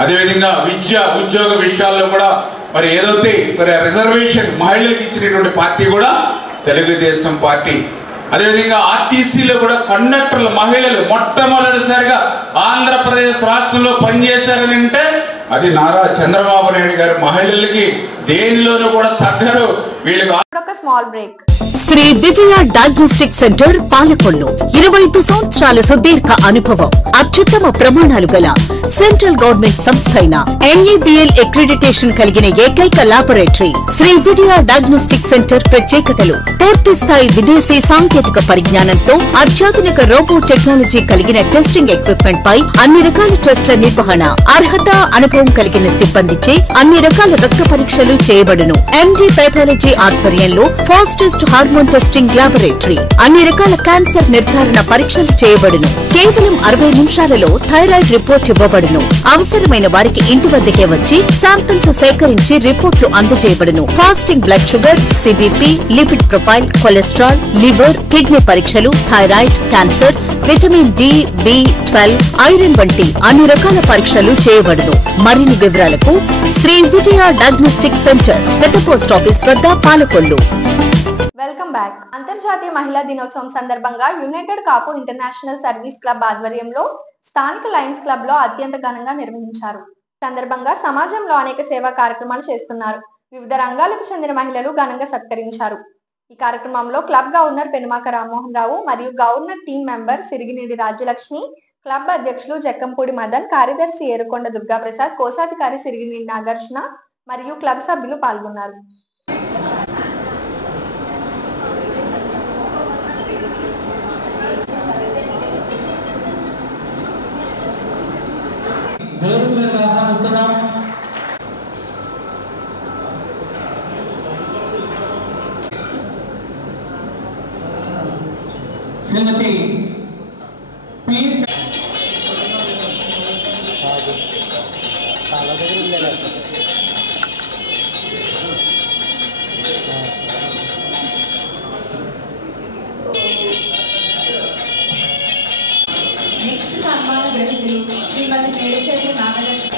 అదేవిధంగా విద్య ఉద్యోగ విషయాల్లో కూడా మరి ఏదైతే మరి రిజర్వేషన్ మహిళలకు ఇచ్చినటువంటి పార్టీ కూడా తెలుగుదేశం పార్టీ. అదేవిధంగా ఆర్టీసీలో కూడా కండక్టర్లు మహిళలు మొట్టమొదటిసారిగా ఆంధ్రప్రదేశ్ రాష్ట్రంలో పనిచేశారని అంటే అది నారా చంద్రబాబు నాయుడు గారు. మహిళలకి దేనిలోనూ కూడా తగ్గరు వీళ్ళకి. Small break. Shri Vijaya diagnostic centre Palakollu 25 సంవత్సరాల సుదీర్ఘ అనుభవం, అత్యుత్తమ ప్రమాణాలు గల సెంట్రల్ గవర్నమెంట్ సంస్థ అయిన NABL అక్రిడిటేషన్ కలిగిన ఏకైక laboratory Shri Vijaya diagnostic centre. ప్రత్యేకతలు: పూర్తి స్థాయి విదేశీ సాంకేతిక పరిజ్ఞానంతో అత్యాధునిక రోబో టెక్నాలజీ కలిగిన టెస్టింగ్ ఎక్విప్మెంట్ పై అన్ని రకాల టెస్టుల నిర్వహణ, అర్హత అనుభవం కలిగిన సిబ్బందిచే అన్ని రకాల రక్త పరీక్షలు చేయబడును. MD పైథాలజీ ఆధ్వర్యంలో ఫాస్టెస్ట్ హార్మోన్ టెస్టింగ్ లాబొరేటరీ, అన్ని రకాల క్యాన్సర్ నిర్ధారణ పరీక్షలు చేయబడును. కేవలం 60 నిమిషాలలో థైరాయిడ్ రిపోర్ట్ ఇవ్వబడును. అవసరమైన వారికి ఇంటి వద్దకే వచ్చి శాంపిల్స్ సేకరించి రిపోర్టులు అందజేయబడును. Fasting blood sugar, CBP, lipid profile, cholesterol, liver, kidney పరీక్షలు, thyroid, cancer, vitamin D, B12, iron వంటి అన్ని రకాల పరీక్షలు చేయబడును. మరిన్ని వివరాలకు శ్రీ విజయ డయాగ్నోస్టిక్ సెంటర్, పెద్ద పోస్ట్ ఆఫీస్ వద్ద, పాలకొల్లు. Welcome back. అంతర్జాతీయ మహిళా దినోత్సవం సందర్భంగా united Kapu international service club ఆధ్వర్యంలో స్థానిక లయన్స్ క్లబ్ లో అత్యంత ఘనంగా నిర్వహించారు. సందర్భంగా సమాజంలో అనేక సేవా కార్యక్రమాలు చేస్తున్నారు. వివిధ రంగాలకు చెందిన మహిళలు ఘనంగా సత్కరించారు. ఈ కార్యక్రమంలో క్లబ్ గవర్నర్ పెనుమాక రామ్మోహన్ రావు మరియు governor team member Sirigineedi Rajyalakshmi, club అధ్యక్షులు జక్కంపూడి మదన్, కార్యదర్శి ఏరుకొండ దుర్గాప్రసాద్, కోశాధికారి సిరిగినేడి నాగార్జున మరియు క్లబ్ సభ్యులు పాల్గొన్నారు. శ్రీమతి పి నెక్స్ట్ సన్మాన గ్రహీతలు శ్రీమతి మేడచేటి నాగలక్ష్మి.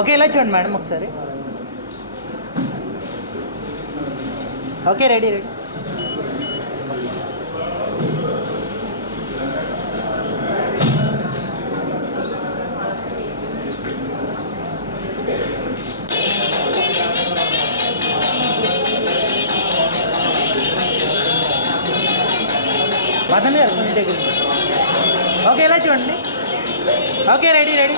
ఓకే, ఇలా చూడండి మేడం ఒకసారి. Okay, ready. ఆనంద్ గారు కొంచెం దగ్గర. ఓకే ఇలా చూడండి. Okay ready ready.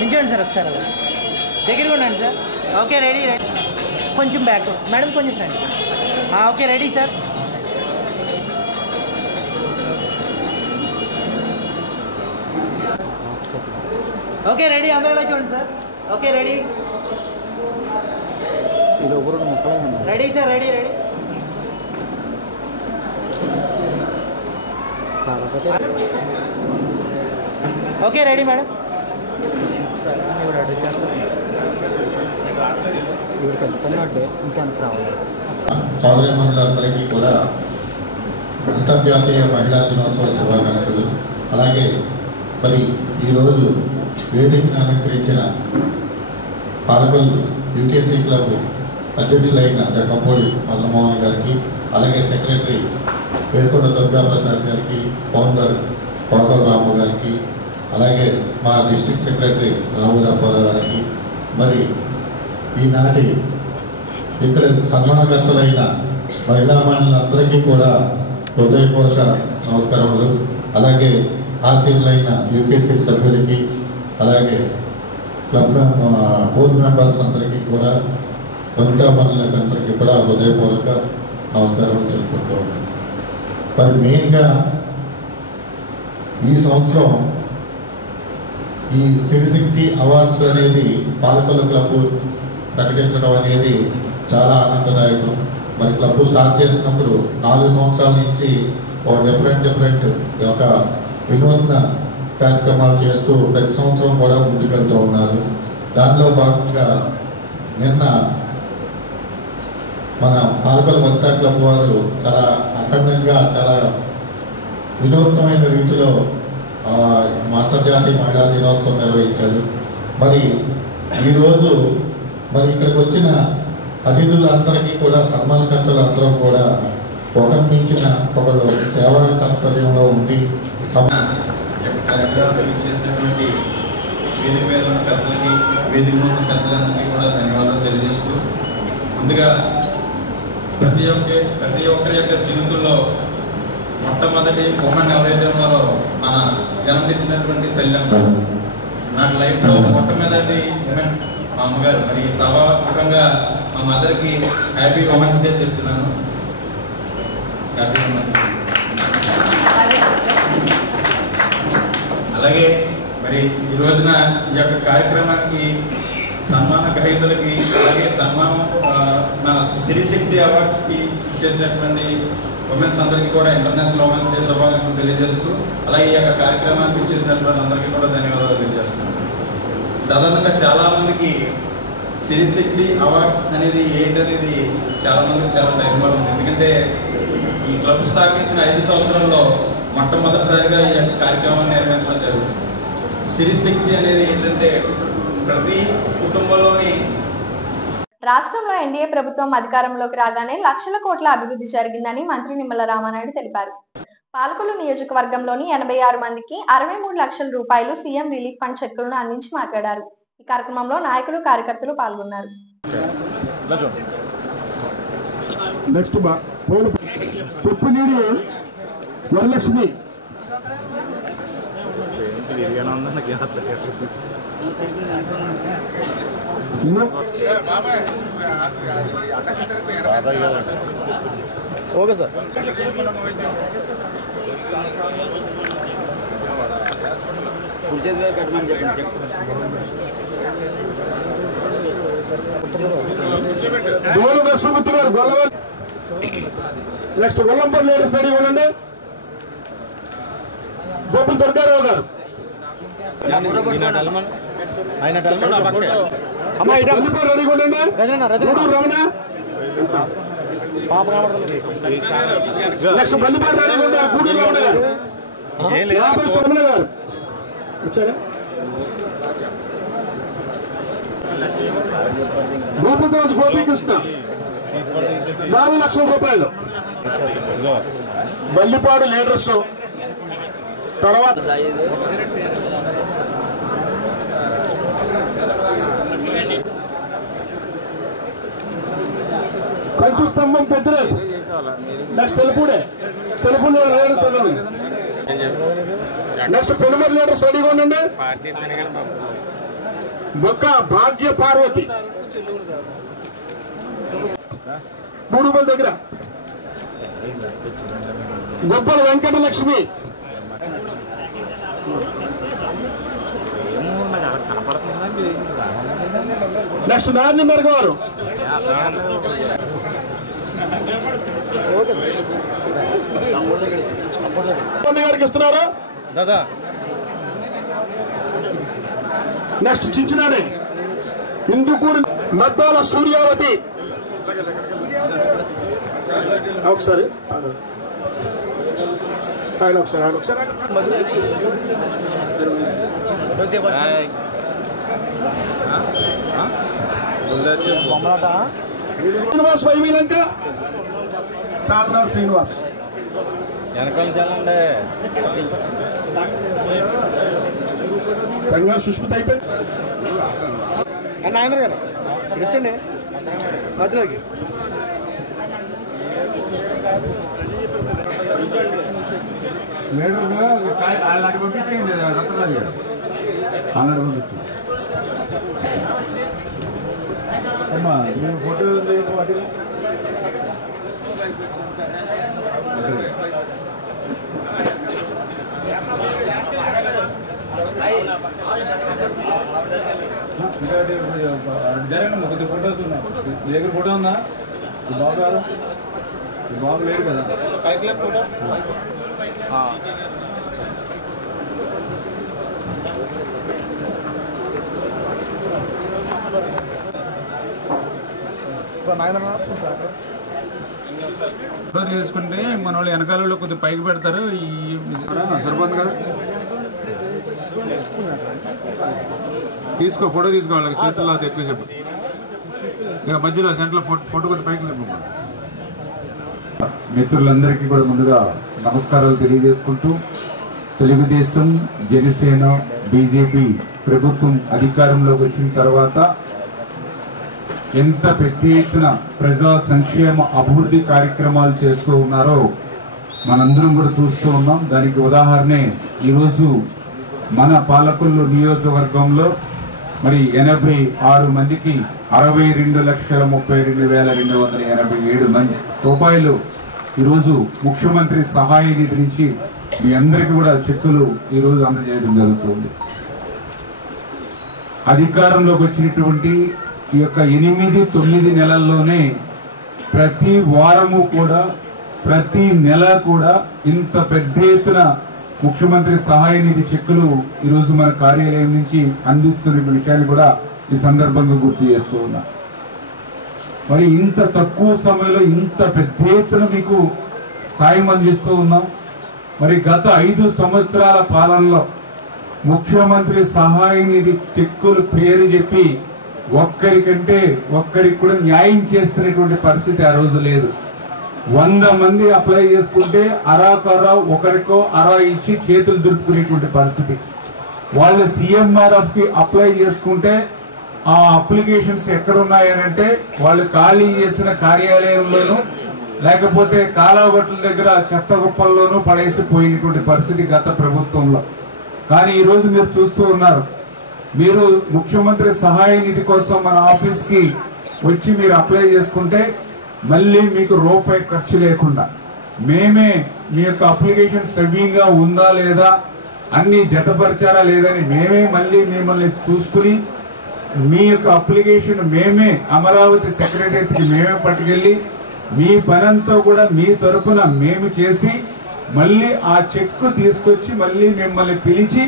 నించోండి సార్ ఒకసారి అలా దగ్గరగా ఉండండి సార్. Okay ready ready. కొంచెం బ్యాక్ మేడం కొంచెం front. Okay ready sir. Okay ready అందరూ ఇలా చూడండి sir. Okay ready ready sir ready ready. Okay ready madam. సోదరిమణులందరికీ కూడా అంతర్జాతీయ మహిళా దినోత్సవ శుభాకాంక్షలు. అలాగే మరి ఈరోజు వేదికను అలంకరించిన పాలకొల్లు యూకేసీ క్లబ్ అధ్యక్షులైన జక్కపూడి మదనమోహన్ గారికి, అలాగే సెక్రటరీ పేర్కొండ దుర్గాప్రసాద్ గారికి, ఫౌండర్ కోటల రాము గారికి, అలాగే మా డిస్ట్రిక్ట్ సెక్రటరీ రావురాపారావు గారికి, మరి ఈనాటి ఇక్కడ సన్మానకర్తలైన మహిళా మహిళలందరికీ కూడా హృదయపూర్వక నమస్కారములు. అలాగే ఆశీనులైన యూకేసీ సభ్యులకి, అలాగే క్లబ్ బోర్డు మెంబర్స్ అందరికీ కూడా, వనితా మహిళలందరికీ కూడా హృదయపూర్వక నమస్కారం తెలుపుకుంటూ ఉన్నాను. మరి మెయిన్గా ఈ సంవత్సరం ఈ సిరిశక్తి అవార్డ్స్ అనేది పాలకొల్లు క్లబ్ ప్రకటించడం అనేది చాలా ఆనందదాయకం. మరి క్లబ్ స్టార్ట్ చేసినప్పుడు 4 సంవత్సరాల నుంచి ఒక డిఫరెంట్ ఒక వినూత్న కార్యక్రమాలు చేస్తూ ప్రతి సంవత్సరం కూడా ముందుకెళ్తూ ఉన్నారు. దానిలో భాగంగా నిన్న మన పాలకొల్లు వనితా క్లబ్ వారు చాలా అఖండంగా చాలా వినూత్నమైన రీతిలో అంతర్జాతీయ మహిళా దినోత్సవం నిర్వహించారు. మరి ఈరోజు మరి ఇక్కడికి వచ్చిన అతిథులందరికీ కూడా సన్మానకర్తలు అందరం కూడా ఒకరి మించిన ఒకరు సేవా తాత్పర్యంలో ఉండి చేసినటువంటి వేదిక మీద ఉన్న పెద్దలకి, వేదిక మీద ఉన్న పెద్దలందరికీ కూడా ధన్యవాదాలు తెలియజేస్తూ, ముందుగా ప్రతి ఒక్కరి యొక్క జీవితంలో మొట్టమొదటి ఉమెన్ ఎవరైతే ఉన్నారో మన జన్మనిచ్చినటువంటి తల్లిదండ్రులు. నాకు లైఫ్లో మొట్టమొదటి ఉమెన్ మా అమ్మగారు. మరి సభాముఖంగా మా మదర్కి హ్యాపీ ఉమెన్స్ డే చెప్తున్నాను. Happy women's day. అలాగే మరి ఈ రోజున ఈ యొక్క కార్యక్రమానికి సన్మాన గ్రహీతలకి, అలాగే సన్మానం మన సిరిశక్తి అవార్డ్స్కి చేసినటువంటి ఉమెన్స్ అందరికీ కూడా ఇంటర్నేషనల్ ఉమెన్స్ డే శుభాకాంక్షలు తెలియజేస్తూ, అలాగే ఈ యొక్క కార్యక్రమానికి చేసినటువంటి అందరికీ కూడా ధన్యవాదాలు తెలియజేస్తున్నాను. సాధారణంగా చాలామందికి సిరిశక్తి అవార్డ్స్ అనేది ఏంటనేది చాలామందికి చాలా టైంగా ఉంది. ఎందుకంటే ఈ క్లబ్ స్థాపించిన 5 సంవత్సరాల్లో మొట్టమొదటిసారిగా ఈ యొక్క కార్యక్రమాన్ని నిర్వహించడం జరుగుతుంది. సిరిశక్తి అనేది ఏంటంటే ప్రతి కుటుంబంలోని రాష్ట్రంలో ఎన్డీఏ ప్రభుత్వం అధికారంలోకి రాగానే లక్షల కోట్ల అభివృద్ధి జరిగిందని మంత్రి నిమ్మల రామానాయుడు తెలిపారు. పాలకొల్లు నియోజకవర్గంలోని 86 మందికి 63 లక్షల రూపాయలు సీఎం రిలీఫ్ ఫండ్ చెక్కులను అందించి మాట్లాడారు. ఈ కార్యక్రమంలో నాయకులు, కార్యకర్తలు పాల్గొన్నారు. Varalakshmi okay sir. గోలు దర్శమూర్తి గారు గొల్లవ. నెక్స్ట్ గొల్లంపల్లి లేడీస్ రెడీ ఉండండి. బొబ్బులు దుర్గారావు గారు. రెడీగా ఉండండి. రమణ. నెక్స్ట్ బందిపాడు రెడీగా ఉండాలి. గూడూరు రమణ గారు. రమణ గారు వచ్చారా? గోపరాజు గోపీకృష్ణ 4 లక్షల రూపాయలు. బల్లిపాడు లీడర్స్ తర్వాత కంచు స్తంభం పెద్దరాజు. నెక్స్ట్ తెలుపు లీడర్స్ నెక్స్ట్ పొలిమర్ లీడర్స్ రెడీగా ఉండండి. బొక్క భాగ్య పార్వతి బూరుబల్ దగ్గర, గొప్పల వెంకటలక్ష్మి, నెక్స్ట్ నారాయణ గారు, గారికి ఇస్తున్నారా దాదా. నెక్స్ట్ చించినాడే ఇందుకూరు మద్దాల సూర్యావతి. ఒకసారి ఆయన ఒకసారి శ్రీనివాస్ వైవీలంక, సాధన శ్రీనివాస్ సంఘాలు సుష్మిత అయిపోయింది. నాయన గారు వచ్చండి మధ్యలోకి. అలాంటి పంపించేయండి రత్నరాజు గారు, అలాంటి పంపించండి అమ్మా. మీరు ఫోటో వాటిలో జరగండి. కొద్ది ఫోటోస్ ఉన్నాయి. మీ దగ్గర ఫోటో ఉందా? బాబు గారు బాబు లేడు కదా ఫోటో. ఫోటో తీసుకుంటే మన వాళ్ళు వెనకాలలో కొద్దిగా పైకి పెడతారు. ఈ సరిపోతుంది కదా, తీసుకో ఫోటో తీసుకో. వాళ్ళకి చేతుల్లో ఎక్కువ చెప్పు. ఇక మధ్యలో సెంటర్లో ఫోటో కొద్ది పైకి చెప్పు. మిత్రులందరికీ కూడా ముందుగా నమస్కారాలు తెలియజేసుకుంటూ, తెలుగుదేశం, జనసేన, బీజేపీ ప్రభుత్వం అధికారంలోకి వచ్చిన తర్వాత ఎంత పెద్ద ఎత్తున ప్రజా సంక్షేమ అభివృద్ధి కార్యక్రమాలు చేస్తూ ఉన్నారో మనందరం కూడా చూస్తూ ఉన్నాం. దానికి ఉదాహరణే ఈరోజు మన పాలకొల్లు నియోజకవర్గంలో మరి 86 మందికి 62,32,287 రూపాయలు ఈరోజు ముఖ్యమంత్రి సహాయ నిధి నుంచి మీ అందరికీ కూడా చెక్కులు ఈరోజు అందజేయడం జరుగుతుంది. అధికారంలోకి వచ్చినటువంటి ఈ యొక్క 8-9 నెలల్లోనే ప్రతి వారము కూడా, ప్రతి నెల కూడా ఇంత పెద్ద ఎత్తున ముఖ్యమంత్రి సహాయ నిధి చెక్కులు ఈరోజు మన కార్యాలయం నుంచి అందిస్తున్న విషయాన్ని కూడా ఈ సందర్భంగా గుర్తు చేస్తూ ఉన్నా. మరి ఇంత తక్కువ సమయంలో ఇంత పెద్ద ఎత్తున మీకు సాయం అందిస్తూ ఉన్నాం. మరి గత 5 సంవత్సరాల పాలనలో ముఖ్యమంత్రి సహాయ నిధి చెక్కులు పేరు చెప్పి ఒక్కరికి కూడా న్యాయం చేస్తున్నటువంటి పరిస్థితి ఆ రోజు లేదు. 100 మంది అప్లై చేసుకుంటే అరాకరా ఒకరికో అరా ఇచ్చి చేతులు దులుపుకునేటువంటి పరిస్థితి. వాళ్ళు CMRF కి అప్లై చేసుకుంటే ఆ అప్లికేషన్స్ ఎక్కడున్నాయనంటే వాళ్ళు ఖాళీ చేసిన కార్యాలయంలోనూ లేకపోతే కాలాగొట్ల దగ్గర చెత్త గుప్పల్లోనూ పడేసి పోయినటువంటి పరిస్థితి గత ప్రభుత్వంలో. కానీ ఈరోజు మీరు చూస్తూ ఉన్నారు, మీరు ముఖ్యమంత్రి సహాయ నిధి కోసం మన ఆఫీస్కి వచ్చి మీరు అప్లై చేసుకుంటే మళ్ళీ మీకు రూపాయి ఖర్చు లేకుండా మేమే మీ యొక్క అప్లికేషన్ సవ్యంగా ఉందా లేదా, అన్ని జతపరిచారా లేదని మేమే మళ్ళీ మిమ్మల్ని చూసుకుని మీ యొక్క అప్లికేషన్ మేమే అమరావతి సెక్రటరీకి మేమే పట్టుకెళ్ళి మీ పనంతా కూడా మీ తరపున మేము చేసి మళ్ళీ ఆ చెక్కు తీసుకొచ్చి మళ్ళీ మిమ్మల్ని పిలిచి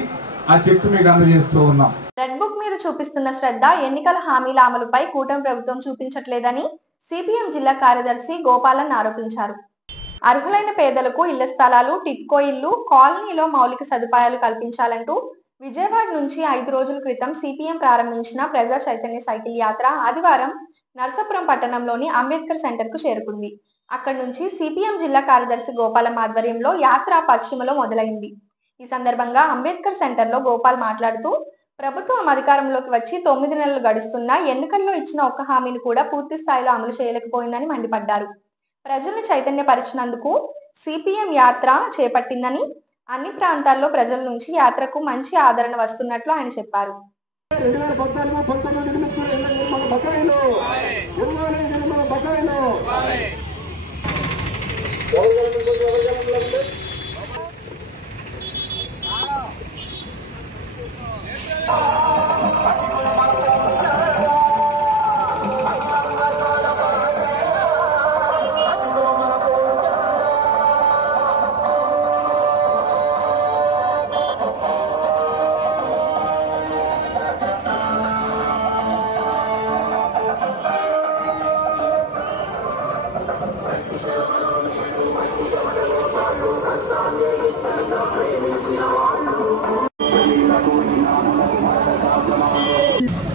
ఆ చెక్కు మీకు అందజేస్తూ ఉన్నాం. రెడ్ బుక్ మీద చూపిస్తున్న శ్రద్ధ ఎన్నికల హామీల అమలుపై కూటమి ప్రభుత్వం చూపించట్లేదని సిపిఎం జిల్లా కార్యదర్శి గోపాలన్ ఆరోపించారు. అర్హులైన పేదలకు ఇళ్ల స్థలాలు, టిట్కో ఇల్లు, కాలనీలో మౌలిక సదుపాయాలు కల్పించాలంటూ విజయవాడ నుంచి 5 రోజుల క్రితం సిపిఎం ప్రారంభించిన ప్రజా చైతన్య సైకిల్ యాత్ర ఆదివారం నర్సాపురం పట్టణంలోని అంబేద్కర్ సెంటర్ కు చేరుకుంది. అక్కడి నుంచి సిపిఎం జిల్లా కార్యదర్శి గోపాలం ఆధ్వర్యంలో యాత్ర పశ్చిమలో మొదలైంది. ఈ సందర్భంగా అంబేద్కర్ సెంటర్లో గోపాల్ మాట్లాడుతూ ప్రభుత్వం అధికారంలోకి వచ్చి 9 నెలలు గడుస్తున్నా ఎన్నికల్లో ఇచ్చిన ఒక్క హామీని కూడా పూర్తి స్థాయిలో అమలు చేయలేకపోయిందని మండిపడ్డారు. ప్రజల్ని చైతన్యపరిచినందుకు సిపిఎం యాత్ర చేపట్టిందని, అన్ని ప్రాంతాల్లో ప్రజల నుంచి యాత్రకు మంచి ఆదరణ వస్తున్నట్లు ఆయన చెప్పారు. 2014-19 బకాయిలు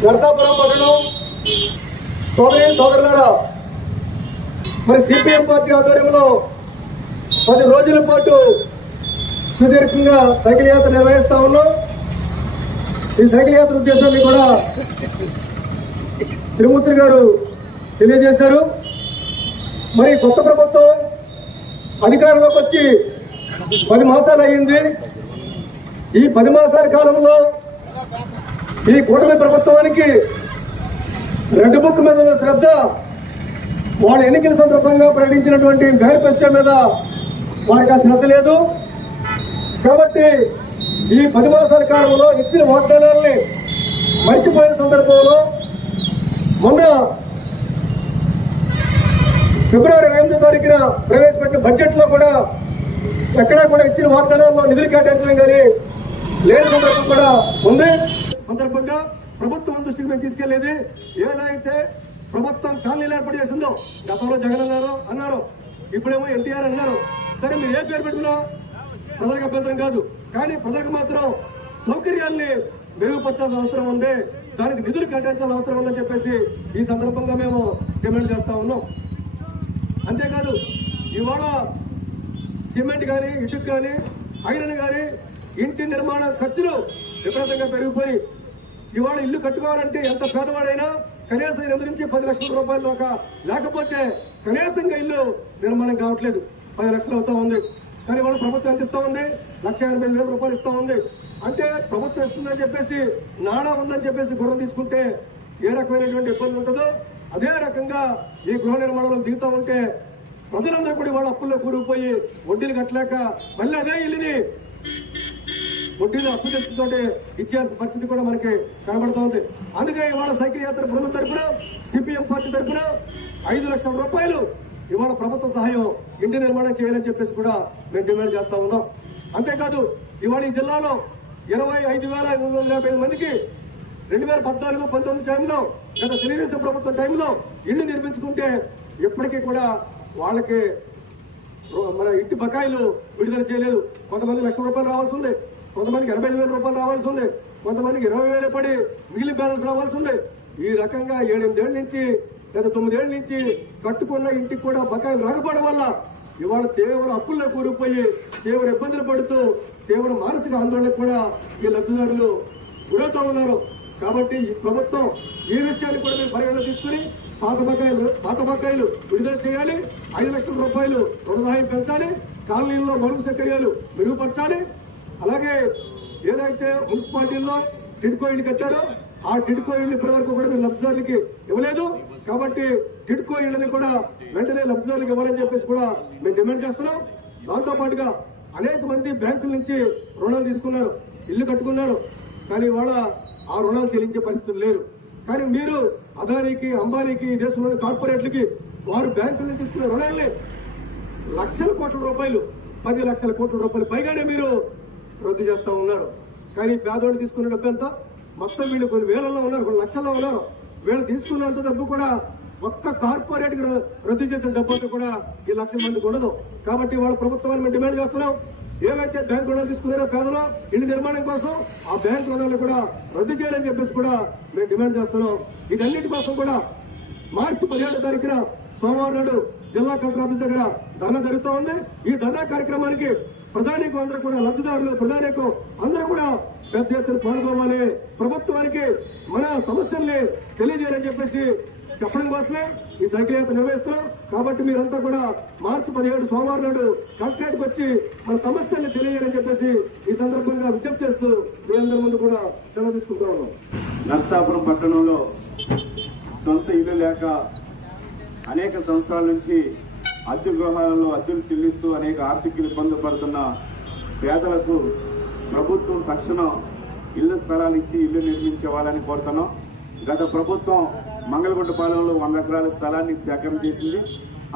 నరసాపురం పట్టణం సోదరులారా, మరి సిపిఎం పార్టీ ఆధ్వర్యంలో 10 రోజుల పాటు సుదీర్ఘంగా సైకిల్ యాత్ర నిర్వహిస్తా ఉన్నాం. ఈ సైకిల్ యాత్ర ఉద్దేశాన్ని కూడా తిరుమూర్తి గారు తెలియజేశారు. మరి కొత్త ప్రభుత్వం అధికారంలోకి వచ్చి 10 మాసాలు అయ్యింది. ఈ 10 మాసాల కాలంలో ఈ కూటమి ప్రభుత్వానికి రెడ్ బుక్ మీద ఉన్న శ్రద్ధ, వాళ్ళ ఎన్నికల సందర్భంగా ప్రకటించినటువంటి మేనిఫెస్టో మీద వారికి ఆ శ్రద్ధ లేదు. కాబట్టి ఈ 10 మాసాల కాలంలో ఇచ్చిన వాగ్దానాలని మర్చిపోయిన సందర్భంలో మొన్న ఫిబ్రవరి 8వ తారీఖున ప్రవేశపెట్టిన బడ్జెట్ లో కూడా ఎక్కడా కూడా ఇచ్చిన వాగ్దానాల్లో నిధులు కేటాయించడం కానీ లేని సందర్భం కూడా ఉంది. సందర్భంగా ప్రభుత్వం దృష్టికి మేము తీసుకెళ్లేది, ఏదైతే ప్రభుత్వం కాలనీలు ఏర్పాటు చేసిందో, గతంలో జగన్ అన్నారు, ఇప్పుడేమో ఎన్టీఆర్ అన్నారు. సరే, మీరు ఏ పేరు పెట్టుకున్నా ప్రజలకు అభ్యంతరం కాదు, కానీ ప్రజలకు మాత్రం సౌకర్యాల్ని మెరుగుపరచాల్సిన అవసరం ఉంది, దానికి నిధులు కేటాయించాల్సిన అవసరం ఉందని చెప్పేసి ఈ సందర్భంగా మేము డిమాండ్ చేస్తా ఉన్నాం. అంతేకాదు, ఇవాళ సిమెంట్ కానీ, ఇటుక కానీ, ఐరన్ కానీ, ఇంటి నిర్మాణ ఖర్చులు విపరీతంగా పెరిగిపోయి ఇవాళ ఇల్లు కట్టుకోవాలంటే ఎంత పేదవాడైనా కనీసం 8 నుంచి 10 లక్షల రూపాయలు లేకపోతే కనీసంగా ఇల్లు నిర్మాణం కావట్లేదు. 10 లక్షలు అవుతా ఉంది. కానీ వాళ్ళు ప్రభుత్వం ఎంత ఇస్తా ఉంది? 1,80,000 రూపాయలు ఇస్తా ఉంది. అంటే ప్రభుత్వం ఇస్తుందని చెప్పేసి, నాడా ఉందని చెప్పేసి గుర్రం తీసుకుంటే ఏ రకమైనటువంటి ఇబ్బంది ఉంటుందో అదే రకంగా ఈ గృహ నిర్మాణంలో దిగుతూ ఉంటే ప్రజలందరూ కూడా ఇవాళ అప్పుల్లో కూరుకుపోయి వడ్డీలు కట్టలేక మళ్ళీ అదే ఇల్లుని వడ్డీలు అప్పు తెచ్చుతో ఇచ్చేయాల్సిన పరిస్థితి కూడా మనకి కనబడుతూ ఉంది. అందుకే ఇవాళ సైకిల్ యాత్ర బృందం తరఫున, సిపిఎం పార్టీ తరఫున 5 లక్షల రూపాయలు ఇవాళ ప్రభుత్వ సహాయం ఇంటి నిర్మాణం చేయాలని చెప్పేసి కూడా మేము డిమాండ్ చేస్తా ఉన్నాం. అంతేకాదు, ఇవాళ ఈ జిల్లాలో 25,855 మందికి 2014-19 టైంలో, గత తెలుగుదేశం ప్రభుత్వం టైంలో ఇళ్లు నిర్మించుకుంటే ఇప్పటికీ కూడా వాళ్ళకి మన ఇంటి బకాయిలు విడుదల చేయలేదు. కొంతమంది 1,00,000 రూపాయలు రావాల్సి ఉంది, కొంతమందికి 85,000 రూపాయలు రావాల్సి ఉంది, కొంతమందికి 20,000 పడి మిగిలిన బ్యాలెన్స్ రావాల్సి ఉంది. ఈ రకంగా 7-8 ఏళ్ల నుంచి లేదా 9 ఏళ్ల నుంచి కట్టుకున్న ఇంటికి కూడా బకాయిలు రాకపోవడం వల్ల ఇవాళ తీవ్ర అప్పుల్లో కూరుకుపోయి తీవ్ర ఇబ్బందులు పడుతూ తీవ్ర మానసిక ఆందోళనకు కూడా ఈ లబ్ధిదారులు గురవుతూ ఉన్నారు. కాబట్టి ఈ ప్రభుత్వం ఈ విషయాన్ని కూడా మీరు పరిగణలో తీసుకుని పాత బకాయిలు విడుదల చేయాలి, 5 లక్షల రూపాయలు రుణ సహాయం పెంచాలి, కాలనీల్లో మరుగు సౌకర్యాలు మెరుగుపరచాలి. అలాగే ఏదైతే మున్సిపాలిటీల్లో టిడ్కో ఇల్లు కట్టారో ఆ టిడ్కో ఇల్లు ఇప్పటి వరకు కూడా మీరు లబ్ధిదారులకి ఇవ్వలేదు. కాబట్టి టిడ్కో ఇళ్ళని కూడా వెంటనే లబ్ధిదారులకు ఇవ్వాలని చెప్పేసి కూడా మేము డిమాండ్ చేస్తున్నాం. దాంతో పాటుగా అనేక మంది బ్యాంకుల నుంచి రుణాలు తీసుకున్నారు, ఇల్లు కట్టుకున్నారు, కానీ ఇవాళ ఆ రుణాలు చెల్లించే పరిస్థితులు లేరు. కానీ మీరు అదానికి, అంబానీకి, దేశంలోని కార్పొరేట్లకి వారు బ్యాంకుల నుంచి తీసుకున్న రుణాలని లక్షల కోట్ల రూపాయలు, 10 లక్షల కోట్ల రూపాయలు పైగానే మీరు రద్దు చేస్తా ఉన్నారు. కానీ పేదవాళ్ళు తీసుకున్న డబ్బు ఎంత? మొత్తం వీళ్ళు కొన్ని వేలల్లో ఉన్నారు, కొన్ని లక్షల్లో ఉన్నారు. వీళ్ళు తీసుకున్నంత డబ్బు కూడా ఒక్క కార్పొరేట్ రద్దు చేసిన డబ్బు అంతా కూడా ఈ 1,00,000 మందికి ఉండదు. కాబట్టి వాళ్ళ ప్రభుత్వాన్ని మేము డిమాండ్ చేస్తున్నాం, ఏవైతే బ్యాంకు రుణాలు తీసుకున్నారో పేదలు ఇల్లు నిర్మాణం కోసం ఆ బ్యాంకు రుణాలు కూడా రద్దు చేయాలని చెప్పేసి కూడా మేము డిమాండ్ చేస్తున్నాం. వీటన్నిటి కోసం కూడా మార్చి 17వ తారీఖున సోమవారం నాడు జిల్లా కలెక్టర్ ఆఫీస్ దగ్గర ధర్నా జరుగుతూ ఉంది. ఈ ధర్నా కార్యక్రమానికి ప్రజానీకం అందరూ కూడా లబ్ధిదారులు ప్రజానీకం అందరూ కూడా పెద్ద ఎత్తున పాల్గొవాలి. ప్రభుత్వానికి మన సమస్యల్ని తెలియజేయాలని చెప్పేసి చెప్పడం కోసమే ఈ సైకిల్ యాత్ర నిర్వహిస్తున్నాం. కాబట్టి మీరంతా కూడా మార్చి 17 సోమవారం నాడు కలెక్టరేట్కి వచ్చి మన సమస్యల్ని తెలియజేయాలని చెప్పేసి ఈ సందర్భంగా విజ్ఞప్తి చేస్తూ మీ అందరి ముందు కూడా సెలవు తీసుకుంటా ఉన్నాం. నరసాపురం పట్టణంలో సొంత ఇల్లు లేక అనేక సంవత్సరాల నుంచి అద్దె గృహాలలో అద్దెలు చెల్లిస్తూ అనేక ఆర్థిక ఇబ్బందులు పడుతున్న పేదలకు ప్రభుత్వం తక్షణం ఇళ్ల స్థలాలు ఇచ్చి ఇల్లు నిర్మించేవాలని కోరుతున్నాం. గత ప్రభుత్వం మంగళగుంటపాలెంలో 100 ఎకరాల స్థలాన్ని సేకరణ చేసింది.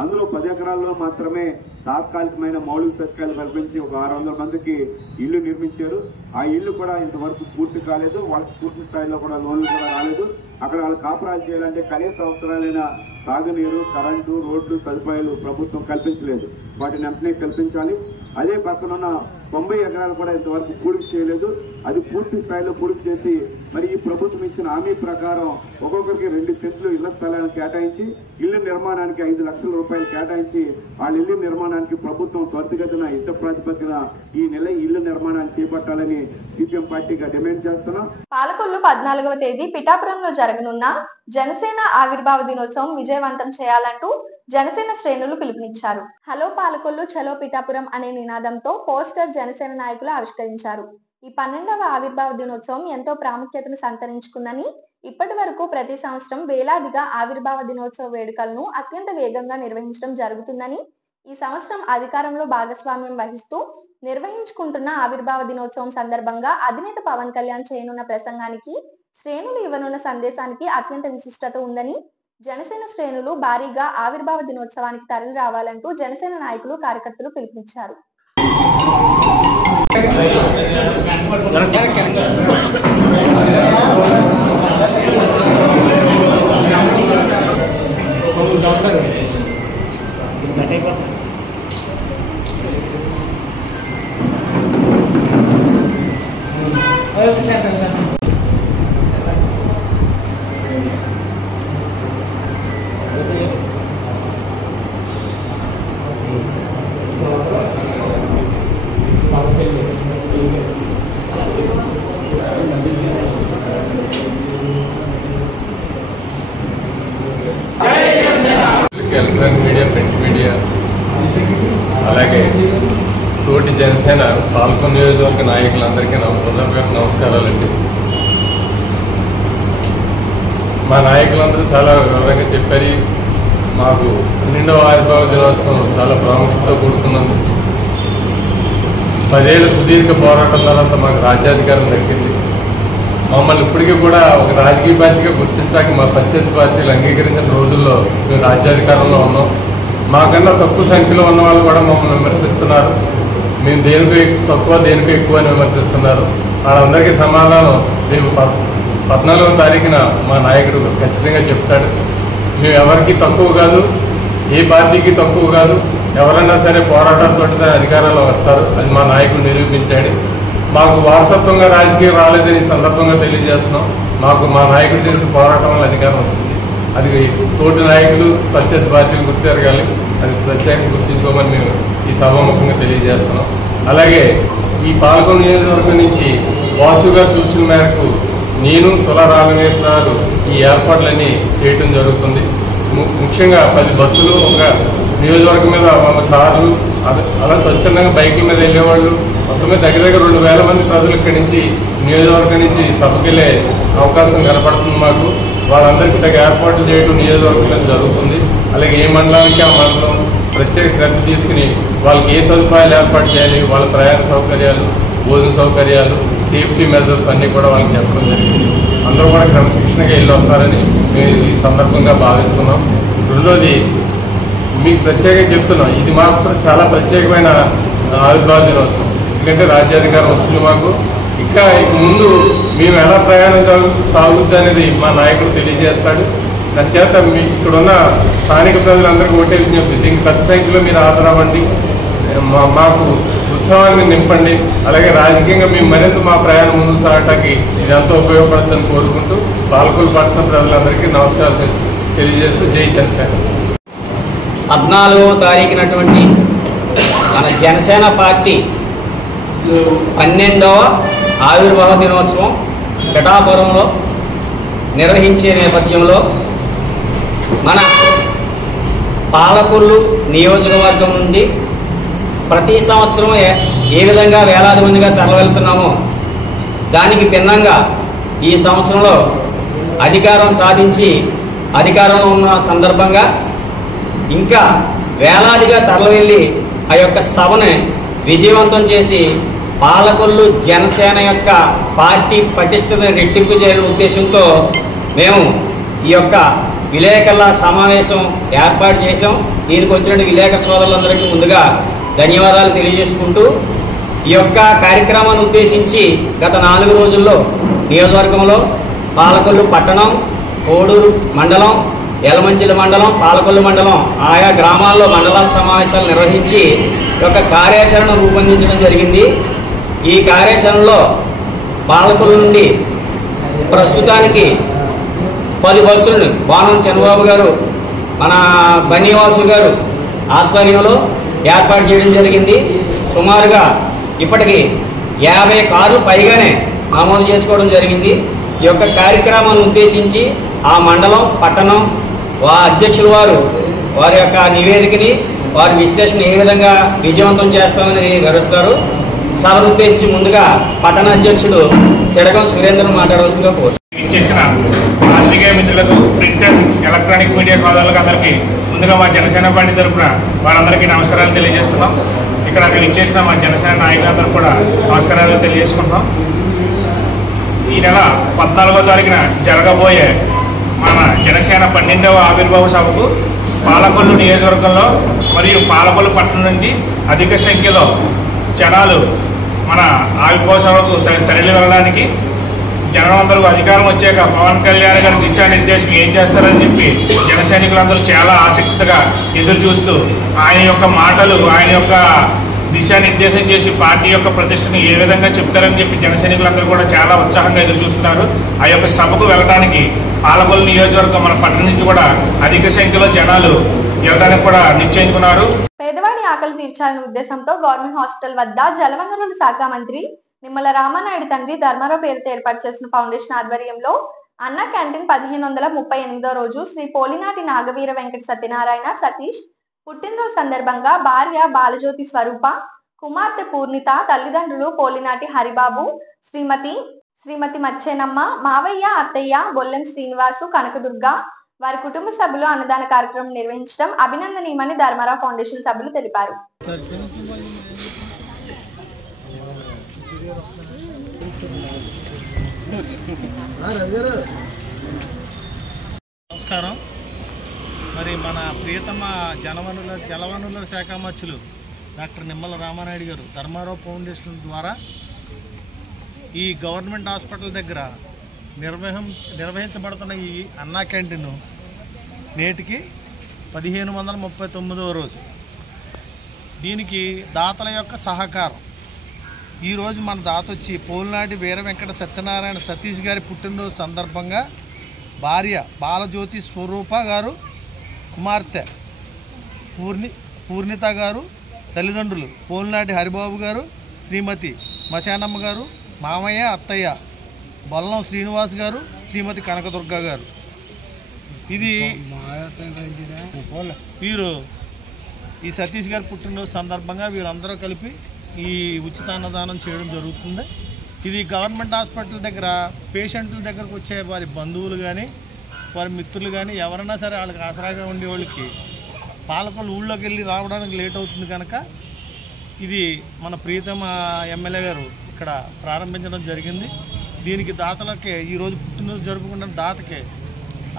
అందులో 10 ఎకరాల్లో మాత్రమే తాత్కాలికమైన మౌలిక సదుపాయాలు కల్పించి ఒక 600 మందికి ఇల్లు నిర్మించారు. ఆ ఇల్లు కూడా ఇంతవరకు పూర్తి కాలేదు. వాళ్ళకి పూర్తి స్థాయిలో కూడా లోన్లు కూడా రాలేదు. అక్కడ వాళ్ళు కాపురాలు చేయాలంటే కనీస అవసరాలైన తాగునీరు, కరెంటు, రోడ్లు సదుపాయాలు ప్రభుత్వం కల్పించలేదు. వాటిని వెంటనే కల్పించాలి. అదే పక్కనున్న 90 ఎకరాలు కూడా ఇంతవరకు పూర్తి చేయలేదు. అది పూర్తి స్థాయిలో పూర్తి చేసి మరి ఈ ప్రభుత్వం ఇచ్చిన హామీ ప్రకారం ఒక్కొక్కరికి 2 సెంట్లు ఇళ్ల స్థలాన్ని కేటాయించి ఇళ్ల నిర్మాణానికి 5 లక్షల రూపాయలు కేటాయించి వాళ్ళ ఇళ్ల నిర్మాణానికి ప్రభుత్వం త్వరితగతిన యుద్ధ ప్రాతిపదికన ఈ నెల ఇళ్ల నిర్మాణాన్ని చేపట్టాలని సిపిఎం పార్టీగా డిమాండ్ చేస్తున్నాం. పాలకొల్లు 14వ తేదీ పిఠాపురంలో జరగనున్న జనసేన ఆవిర్భావ దినోత్సవం విజయవంతం చేయాలంటూ జనసేన శ్రేణులు పిలుపునిచ్చారు. హలో పాలకొల్లు చలో పిఠాపురం అనే నినాదంతో పోస్టర్ జనసేన నాయకులు ఆవిష్కరించారు. ఈ 12వ ఆవిర్భావ దినోత్సవం ఎంతో ప్రాముఖ్యతను సంతరించుకుందని, ఇప్పటి వరకు ప్రతి సంవత్సరం వేలాదిగా ఆవిర్భావ దినోత్సవ వేడుకలను అత్యంత వేగంగా నిర్వహించడం జరుగుతుందని, ఈ సంవత్సరం అధికారంలో భాగస్వామ్యం వహిస్తూ నిర్వహించుకుంటున్న ఆవిర్భావ దినోత్సవం సందర్భంగా అధినేత పవన్ కళ్యాణ్ చేయనున్న ప్రసంగానికి, శ్రేణులు ఇవ్వనున్న సందేశానికి అత్యంత విశిష్టత ఉందని జనసేన శ్రేణులు భారీగా ఆవిర్భావ దినోత్సవానికి తరలి రావాలంటూ జనసేన నాయకులు కార్యకర్తలు పిలుపునిచ్చారు. ఎలక్ట్రానిక్ మీడియా, ప్రింట్ మీడియా, అలాగే తోటి జనసేన పాల్గొన్న నియోజకవర్గ నాయకులందరికీ నమస్కారాలండి. మా నాయకులందరూ చాలా వివరంగా చెప్పారు. మాకు 12వ ఆవిర్భావ దినోత్సవం చాలా ప్రాముఖ్యతతో కూడుకున్నది. 10 ఏళ్ళ సుదీర్ఘ పోరాటం తర్వాత మాకు రాజ్యాధికారం దక్కింది. మమ్మల్ని ఇప్పటికీ కూడా ఒక రాజకీయ పార్టీగా గుర్తించడానికి మా ప్రత్యర్థి పార్టీలు అంగీకరించిన రోజుల్లో మేము రాజ్యాధికారంలో ఉన్నాం. మాకన్నా తక్కువ సంఖ్యలో ఉన్న వాళ్ళు కూడా మమ్మల్ని విమర్శిస్తున్నారు. మేము దేనికో తక్కువ దేనికో ఎక్కువ అని విమర్శిస్తున్నారు. వాళ్ళందరికీ సమాధానం మేము 14వ తారీఖున మా నాయకుడు ఖచ్చితంగా చెప్తాడు. మేము ఎవరికి తక్కువ కాదు, ఏ పార్టీకి తక్కువ కాదు. ఎవరైనా సరే పోరాటాలతో అధికారంలో వస్తారు. అది మా నాయకుడు నిరూపించాడు. మాకు వారసత్వంగా రాజకీయం రాలేదని ఈ సందర్భంగా తెలియజేస్తున్నాం. మాకు మా నాయకుడు చేసిన పోరాటం వల్ల అధికారం వచ్చింది. అది తోటి నాయకులు ప్రత్యర్థి పార్టీలు గుర్తెరగాలి. అది ప్రత్యేకంగా గుర్తించుకోమని మేము ఈ సభాముఖంగా తెలియజేస్తున్నాం. అలాగే ఈ పాల్గొన్న నియోజకవర్గం నుంచి వాసు గారు చూసిన మేరకు నేను తుల రామేశ్వరరావు ఈ ఏర్పాట్లన్నీ చేయటం జరుగుతుంది. ముఖ్యంగా 10 బస్సులు, ఒక నియోజకవర్గం మీద 100 కార్లు, అలా స్వచ్ఛందంగా బైకుల మీద వెళ్ళేవాళ్ళు. మొత్తమే దగ్గర 2,000 మంది ప్రజలు ఇక్కడి నుంచి నియోజకవర్గం నుంచి సభకి వెళ్ళే అవకాశం కనపడుతుంది మాకు. వాళ్ళందరికీ తగ్గ ఏర్పాట్లు చేయడం నియోజకవర్గంలో జరుగుతుంది. అలాగే ఏ మండలానికి ఆ మండలం ప్రత్యేక శ్రద్ధ తీసుకుని వాళ్ళకి ఏ సదుపాయాలు ఏర్పాటు చేయాలి, వాళ్ళ ప్రయాణ సౌకర్యాలు, భోజన సౌకర్యాలు, సేఫ్టీ మెజర్స్ అన్నీ కూడా వాళ్ళకి చెప్పడం జరిగింది. అందరూ కూడా క్రమశిక్షణగా వెళ్ళి వస్తారని మేము ఈ సందర్భంగా భావిస్తున్నాం. రెండోది మీకు ప్రత్యేకంగా చెప్తున్నాం, ఇది మాకు చాలా ప్రత్యేకమైన ఆవిర్భావ దినోత్సవం. ఎందుకంటే రాజ్యాధికారం వచ్చింది మాకు. ఇంకా ముందు మేము ఎలా ప్రయాణం సాగుద్ది అనేది మా నాయకుడు తెలియజేస్తాడు. దానిచేత ఇక్కడున్న స్థానిక ప్రజలందరికీ ఒకటే విజ్ఞప్తి, దీనికి పెద్ద సంఖ్యలో మీరు హాజరవ్వండి, మాకు ఉత్సవాన్ని నింపండి. అలాగే రాజకీయంగా మేము మరింత మా ప్రయాణం ముందుకు సాగటానికి ఇదంతా ఉపయోగపడుతుందని కోరుకుంటూ పాలకొల్లు పట్టణ ప్రజలందరికీ నమస్కారాలు తెలియజేస్తూ జై జనసేన. 14వ తారీఖునటువంటి మన జనసేన పార్టీ 12వ ఆవిర్భావ దినోత్సవం పిఠాపురంలో నిర్వహించే నేపథ్యంలో మన పాలకొల్లు నియోజకవర్గం నుండి ప్రతి సంవత్సరం ఏ విధంగా వేలాది మందిగా తరలివెళ్తున్నామో దానికి భిన్నంగా ఈ సంవత్సరంలో అధికారం సాధించి అధికారంలో ఉన్న సందర్భంగా ఇంకా వేలాదిగా తరలివెళ్ళి ఆ యొక్క సభను విజయవంతం చేసి పాలకొల్లు జనసేన యొక్క పార్టీ పటిష్టత రెట్టింపు చేయాలనే ఉద్దేశంతో మేము ఈ యొక్క విలేకరుల సమావేశం ఏర్పాటు చేశాం. దీనికి వచ్చిన విలేకరు సోదరులందరికీ ముందుగా ధన్యవాదాలు తెలియజేసుకుంటూ ఈ యొక్క కార్యక్రమాన్ని ఉద్దేశించి గత 4 రోజుల్లో నియోజకవర్గంలో పాలకొల్లు పట్టణం, కోడూరు మండలం, యలమంచిలి మండలం, పాలకొల్లు మండలం ఆయా గ్రామాల్లో మండలాల సమావేశాలు నిర్వహించి ఒక కార్యాచరణ రూపొందించడం జరిగింది. ఈ కార్యాచరణలో పాలకొల్లు నుండి ప్రస్తుతానికి 10 బస్సులను వానం చంద్రబాబు గారు, మన బన్నీవాసు గారు ఆధ్వర్యంలో ఏర్పాటు చేయడం జరిగింది. సుమారుగా ఇప్పటికి 50 కార్లు పైగానే నమోదు చేసుకోవడం జరిగింది. ఈ యొక్క కార్యక్రమాన్ని ఉద్దేశించి ఆ మండలం, పట్టణం అధ్యక్షులు వారి యొక్క నివేదికని, వారి విశ్లేషణ ఏ విధంగా విజయవంతం చేస్తామని వివరిస్తారు. సభను ఉద్దేశించి ముందుగా పట్టణ అధ్యక్షుడు సిడగం సురేంద్రను మాట్లాడవలసిందిగా కోరుతున్నాను. ఇచ్చేసిన పాత్రికేయ మిత్రులకు, ప్రింట్ అండ్ ఎలక్ట్రానిక్ మీడియా సోదరులకు అందరికీ ముందుగా మా జనసేన పార్టీ తరఫున వారందరికీ నమస్కారాలు తెలియజేస్తున్నాం. ఇక్కడ ఇచ్చేసిన మా జనసేన నాయకులందరూ కూడా నమస్కారాలు తెలియజేసుకుంటాం. ఈ నెల 14వ తారీఖున జరగబోయే మన జనసేన 12వ ఆవిర్భావ సభకు పాలకొల్లు నియోజకవర్గంలో మరియు పాలకొల్లు పట్టణం నుండి అధిక సంఖ్యలో జనాలు మన ఆవిర్భావ సభకు తరలి వెళ్ళడానికి, జనం అధికారం వచ్చాక పవన్ కళ్యాణ్ గారి దిశానిర్దేశం ఏం చేస్తారని చెప్పి జన సైనికులందరూ చాలా ఆసక్తిగా ఎదురు చూస్తూ ఆయన యొక్క మాటలు, ఆయన యొక్క దిశానిర్దేశం చేసి పార్టీ యొక్క ప్రతిష్టను ఏ విధంగా చెప్తారని చెప్పి జన సైనికులందరూ కూడా చాలా ఉత్సాహంగా ఎదురు చూస్తున్నారు. ఆ యొక్క సభకు వెళ్ళడానికి పాలకొల్లు నియోజకవర్గం మన పట్టణం నుంచి కూడా అధిక సంఖ్యలో జనాలు వెళ్ళడానికి కూడా నిశ్చయించుకున్నారు. పేదవాడి ఆకలి తీర్చాలనే ఉద్దేశంతో గవర్నమెంట్ హాస్పిటల్ వద్ద జలవనరుల శాఖ మంత్రి నిమ్మల రామానాయుడు తండ్రి ధర్మారావు పేరుతో ఏర్పాటు చేసిన ఫౌండేషన్ ఆధ్వర్యంలో అన్న క్యాంటీన్ 1538వ రోజు శ్రీ పోలినాటి నాగవీర వెంకట సత్యనారాయణ సతీష్ పుట్టినరోజు సందర్భంగా భార్య బాలజ్యోతి స్వరూప, కుమార్తె పూర్ణిత, తల్లిదండ్రులు పోలినాటి హరిబాబు, శ్రీమతి మచ్చేనమ్మ, మావయ్య, అత్తయ్య, బొల్లెం శ్రీనివాసు, కనకదుర్గ వారి కుటుంబ సభ్యులు అన్నదాన కార్యక్రమం నిర్వహించడం అభినందనీయమని ధర్మారావు ఫౌండేషన్ సభ్యులు తెలిపారు. నమస్కారం. మరి మన ప్రియతమ జలవనరుల శాఖ మంత్రులు డాక్టర్ నిమ్మల రామానాయుడు గారు ధర్మారావు ఫౌండేషన్ ద్వారా ఈ గవర్నమెంట్ హాస్పిటల్ దగ్గర నిర్వహించబడుతున్న ఈ అన్నా క్యాంటీన్ నేటికి 1539వ రోజు. దీనికి దాతల యొక్క సహకారం. ఈరోజు మన దాత వచ్చి పోలినాటి వీర వెంకట సత్యనారాయణ సతీష్ గారి పుట్టినరోజు సందర్భంగా భార్య బాలజ్యోతి స్వరూప గారు, కుమార్తె పూర్ణిత గారు, తల్లిదండ్రులు పోలినాటి హరిబాబు గారు, శ్రీమతి మశానమ్మ గారు, మామయ్య, అత్తయ్య బొల్లం శ్రీనివాస్ గారు, శ్రీమతి కనకదుర్గ గారు. ఇది వీరు ఈ సతీష్ గారి పుట్టినరోజు సందర్భంగా వీరందరూ కలిపి ఈ ఉచిత అన్నదానం చేయడం జరుగుతుంది. ఇది గవర్నమెంట్ హాస్పిటల్ దగ్గర పేషెంట్ల దగ్గరకు వచ్చే వారి బంధువులు కానీ, వారి మిత్రులు కానీ ఎవరైనా సరే వాళ్ళకి ఆసరాగా ఉండే వాళ్ళకి పాలకొల్లు ఊళ్ళోకి వెళ్ళి రావడానికి లేట్ అవుతుంది కనుక ఇది మన ప్రియతమ ఎమ్మెల్యే గారు ఇక్కడ ప్రారంభించడం జరిగింది. దీనికి దాతలకే ఈరోజు పుట్టినరోజు జరుపుకున్న దాతకే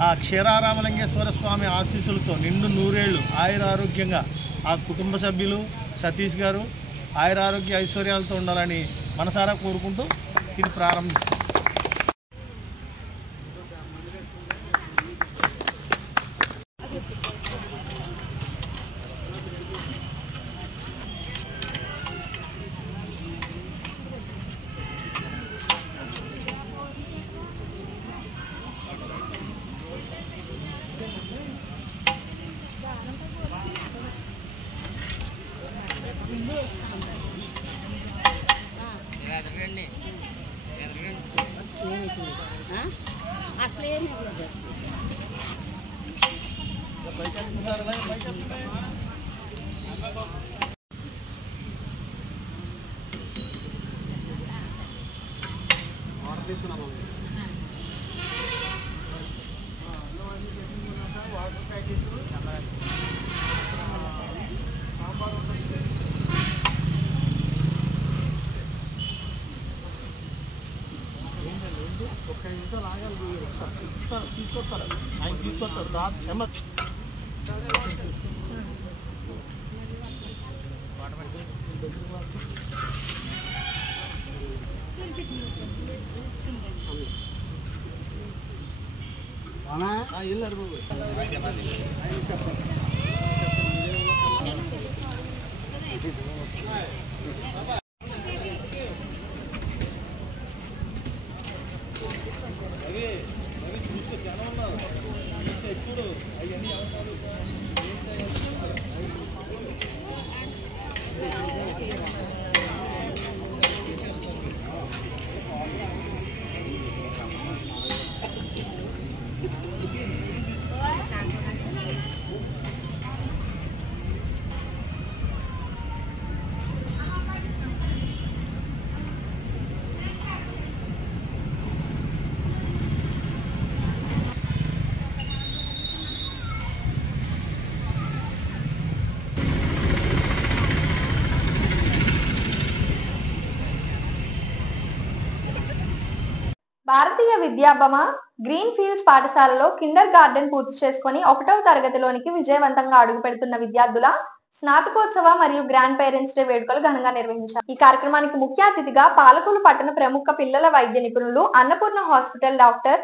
ఆ క్షీరారామలింగేశ్వర స్వామి ఆశీస్సులతో నిండు నూరేళ్లు ఆయురారోగ్యంగా ఆ కుటుంబ సభ్యులు సతీష్ గారు ఆయురారోగ్య ఐశ్వర్యాలతో ఉండాలని మనసారా కోరుకుంటూ ఇది ప్రారంభిస్తాం. అసలు ఏమి ఇవ్వలేదు. ఒక్క నిమిషాలు ఆగాలి, తీసుకొస్తారు ఆయన తీసుకొస్తారు వెళ్ళారు చూసుకో జనం ఉన్నారు ఎప్పుడు అవన్నీ భారతీయ విద్యాభమ గ్రీన్ ఫీల్డ్స్ పాఠశాలలో కిండర్ గార్డెన్ పూర్తి చేసుకుని 1వ తరగతిలోనికి విజయవంతంగా అడుగు పెడుతున్న విద్యార్థుల స్నాతకోత్సవ మరియు గ్రాండ్ పేరెంట్స్ డే వేడుకలు ఘనంగా నిర్వహించారు. ఈ కార్యక్రమానికి ముఖ్య అతిథిగా పాలకొల్లు పట్టణ ప్రముఖ పిల్లల వైద్య నిపుణులు Annapurna hospital doctor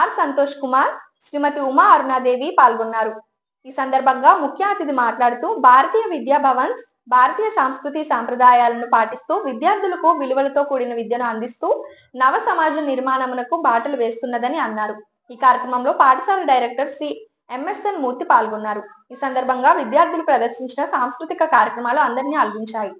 R Santosh Kumar, Shrimati Uma Arunadevi పాల్గొన్నారు. ఈ సందర్భంగా ముఖ్య అతిథి మాట్లాడుతూ భారతీయ విద్యా భవన్స్ భారతీయ సంస్కృతి సాంప్రదాయాలను పాటిస్తూ విద్యార్థులకు విలువలతో కూడిన విద్యను అందిస్తూ నవ సమాజ నిర్మాణమునకు బాటలు వేస్తున్నదని అన్నారు. ఈ కార్యక్రమంలో పాఠశాల డైరెక్టర్ శ్రీ ఎంఎస్ఎన్ మూర్తి పాల్గొన్నారు. ఈ సందర్భంగా విద్యార్థులు ప్రదర్శించిన సాంస్కృతిక కార్యక్రమాలు అందరినీ అలరించాయి.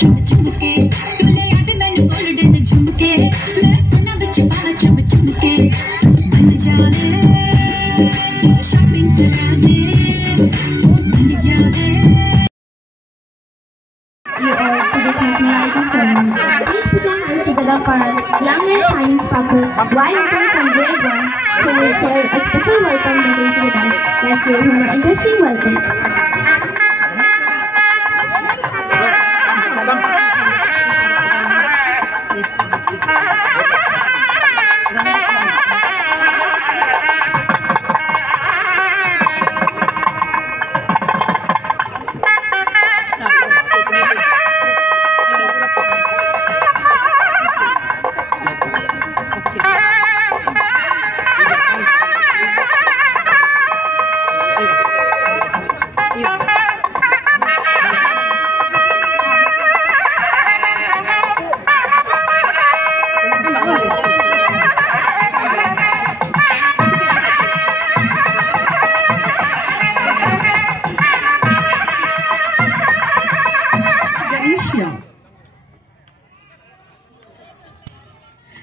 चुम चुमके तुले याद मैनू गोल्डन झुमके मैं पन्ना विच पाना चुम चुमके मन जावे शॉपिंग कराने मन जावे You are to the tantalizing ceremony. Please begin this together for our young and shining sparkle, Washington from grade 1, who will share a special welcome message with us. Let's give him an interesting welcome.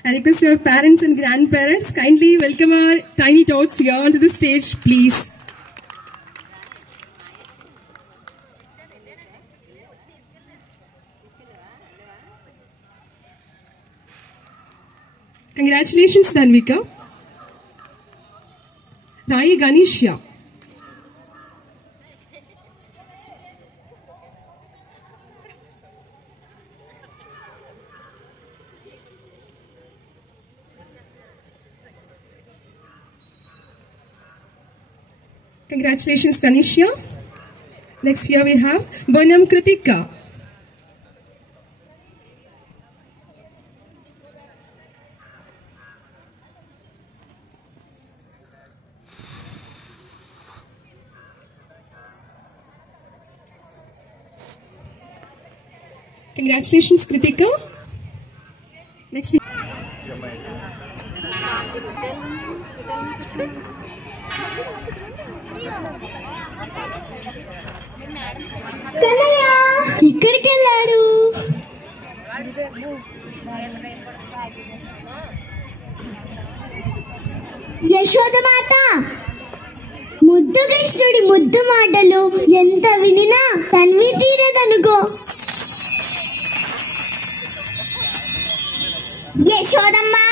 I request your parents and grandparents kindly welcome our tiny tots here onto the stage, please. Congratulations, Dhanvika. Rai Ganesha. Congratulations, Ganesha. Next here we have Bonam Kritika. Congratulations, Kritika. Next we ఇక్కడికి వెళ్ళాడు. యశోదమాత ముద్దు కృష్ణుడి ముద్దు మాటలు ఎంత వినినా తన్వి తీరదనుకో. యశోదమ్మా,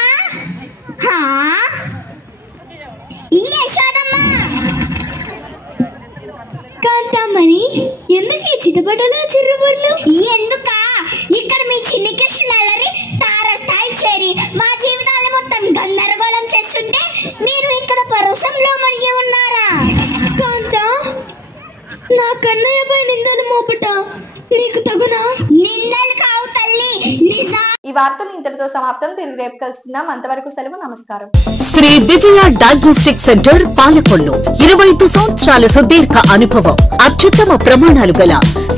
యశోదమ్మా, కాంతమ్మని ఎందుకు ఈ చిటపటలు చిరుబుర్లు? ఎందుక ఇక్కడ మీ చిన్ని కృష్ణాలని తార స్థాయి చేరి మా జీవితాన్ని మొత్తం గందరగోళం చేస్తుంటే మీరు ఇక్కడ పరవశంలో మునిగి ఉన్నారా? కాంత, నా కన్నయ్యపై నిందను మోపట నీకు తగునా? నిందలు కావు తల్లి, నిజా. ఈ వార్తలు ఇంతటితో సమాప్తం. తిరిగి రేపు కలుసుకుందాం. అంతవరకు సెలవు. నమస్కారం. శ్రీ విజయ డయాగ్నోస్టిక్ సెంటర్ పాలకొల్లు 25 సంవత్సరాల సుదీర్ఘ అనుభవం, అత్యుత్తమ ప్రమాణాలు గల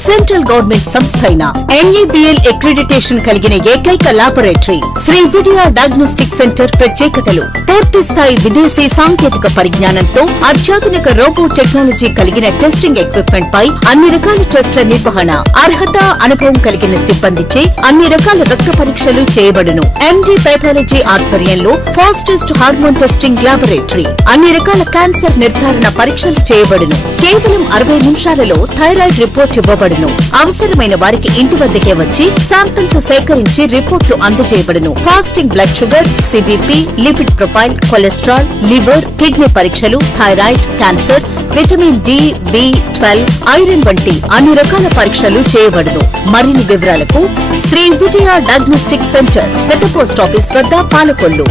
సెంట్రల్ గవర్నమెంట్ సంస్థ అయిన NABL అక్రిడిటేషన్ కలిగిన ఏకైక laboratory Shri Vijaya diagnostic centre. ప్రత్యేకతలు: పూర్తి స్థాయి విదేశీ సాంకేతిక పరిజ్ఞానంతో అత్యాధునిక రోబో టెక్నాలజీ కలిగిన టెస్టింగ్ ఎక్విప్మెంట్ పై అన్ని రకాల టెస్టుల నిర్వహణ, అర్హత, అనుభవం కలిగిన సిబ్బందిచే అన్ని రకాల రక్త పరీక్షలు చేయబడును. MD పైథాలజీ ఆధ్వర్యంలో ఫాస్టెస్ట్ హార్మోన్ టెస్టింగ్ లాబొరేటరీ. అన్ని రకాల క్యాన్సర్ నిర్ధారణ పరీక్షలు చేయబడును. కేవలం 60 నిమిషాలలో థైరాయిడ్ రిపోర్ట్ ఇవ్వబడును. అవసరమైన వారికి ఇంటి వద్దకే వచ్చి శాంపిల్స్ సేకరించి రిపోర్ట్లు అందజేయబడును. Fasting blood sugar, CBP, lipid profile, cholesterol, liver, kidney పరీక్షలు, thyroid, cancer, vitamin D, B12, iron వంటి అన్ని రకాల పరీక్షలు చేయబడును. మరిన్ని వివరాలకు శ్రీ విజయ డయాగ్నోస్టిక్ సెంటర్, పెద్ద పోస్ట్ ఆఫీస్ వద్ద, పాలకొల్లు.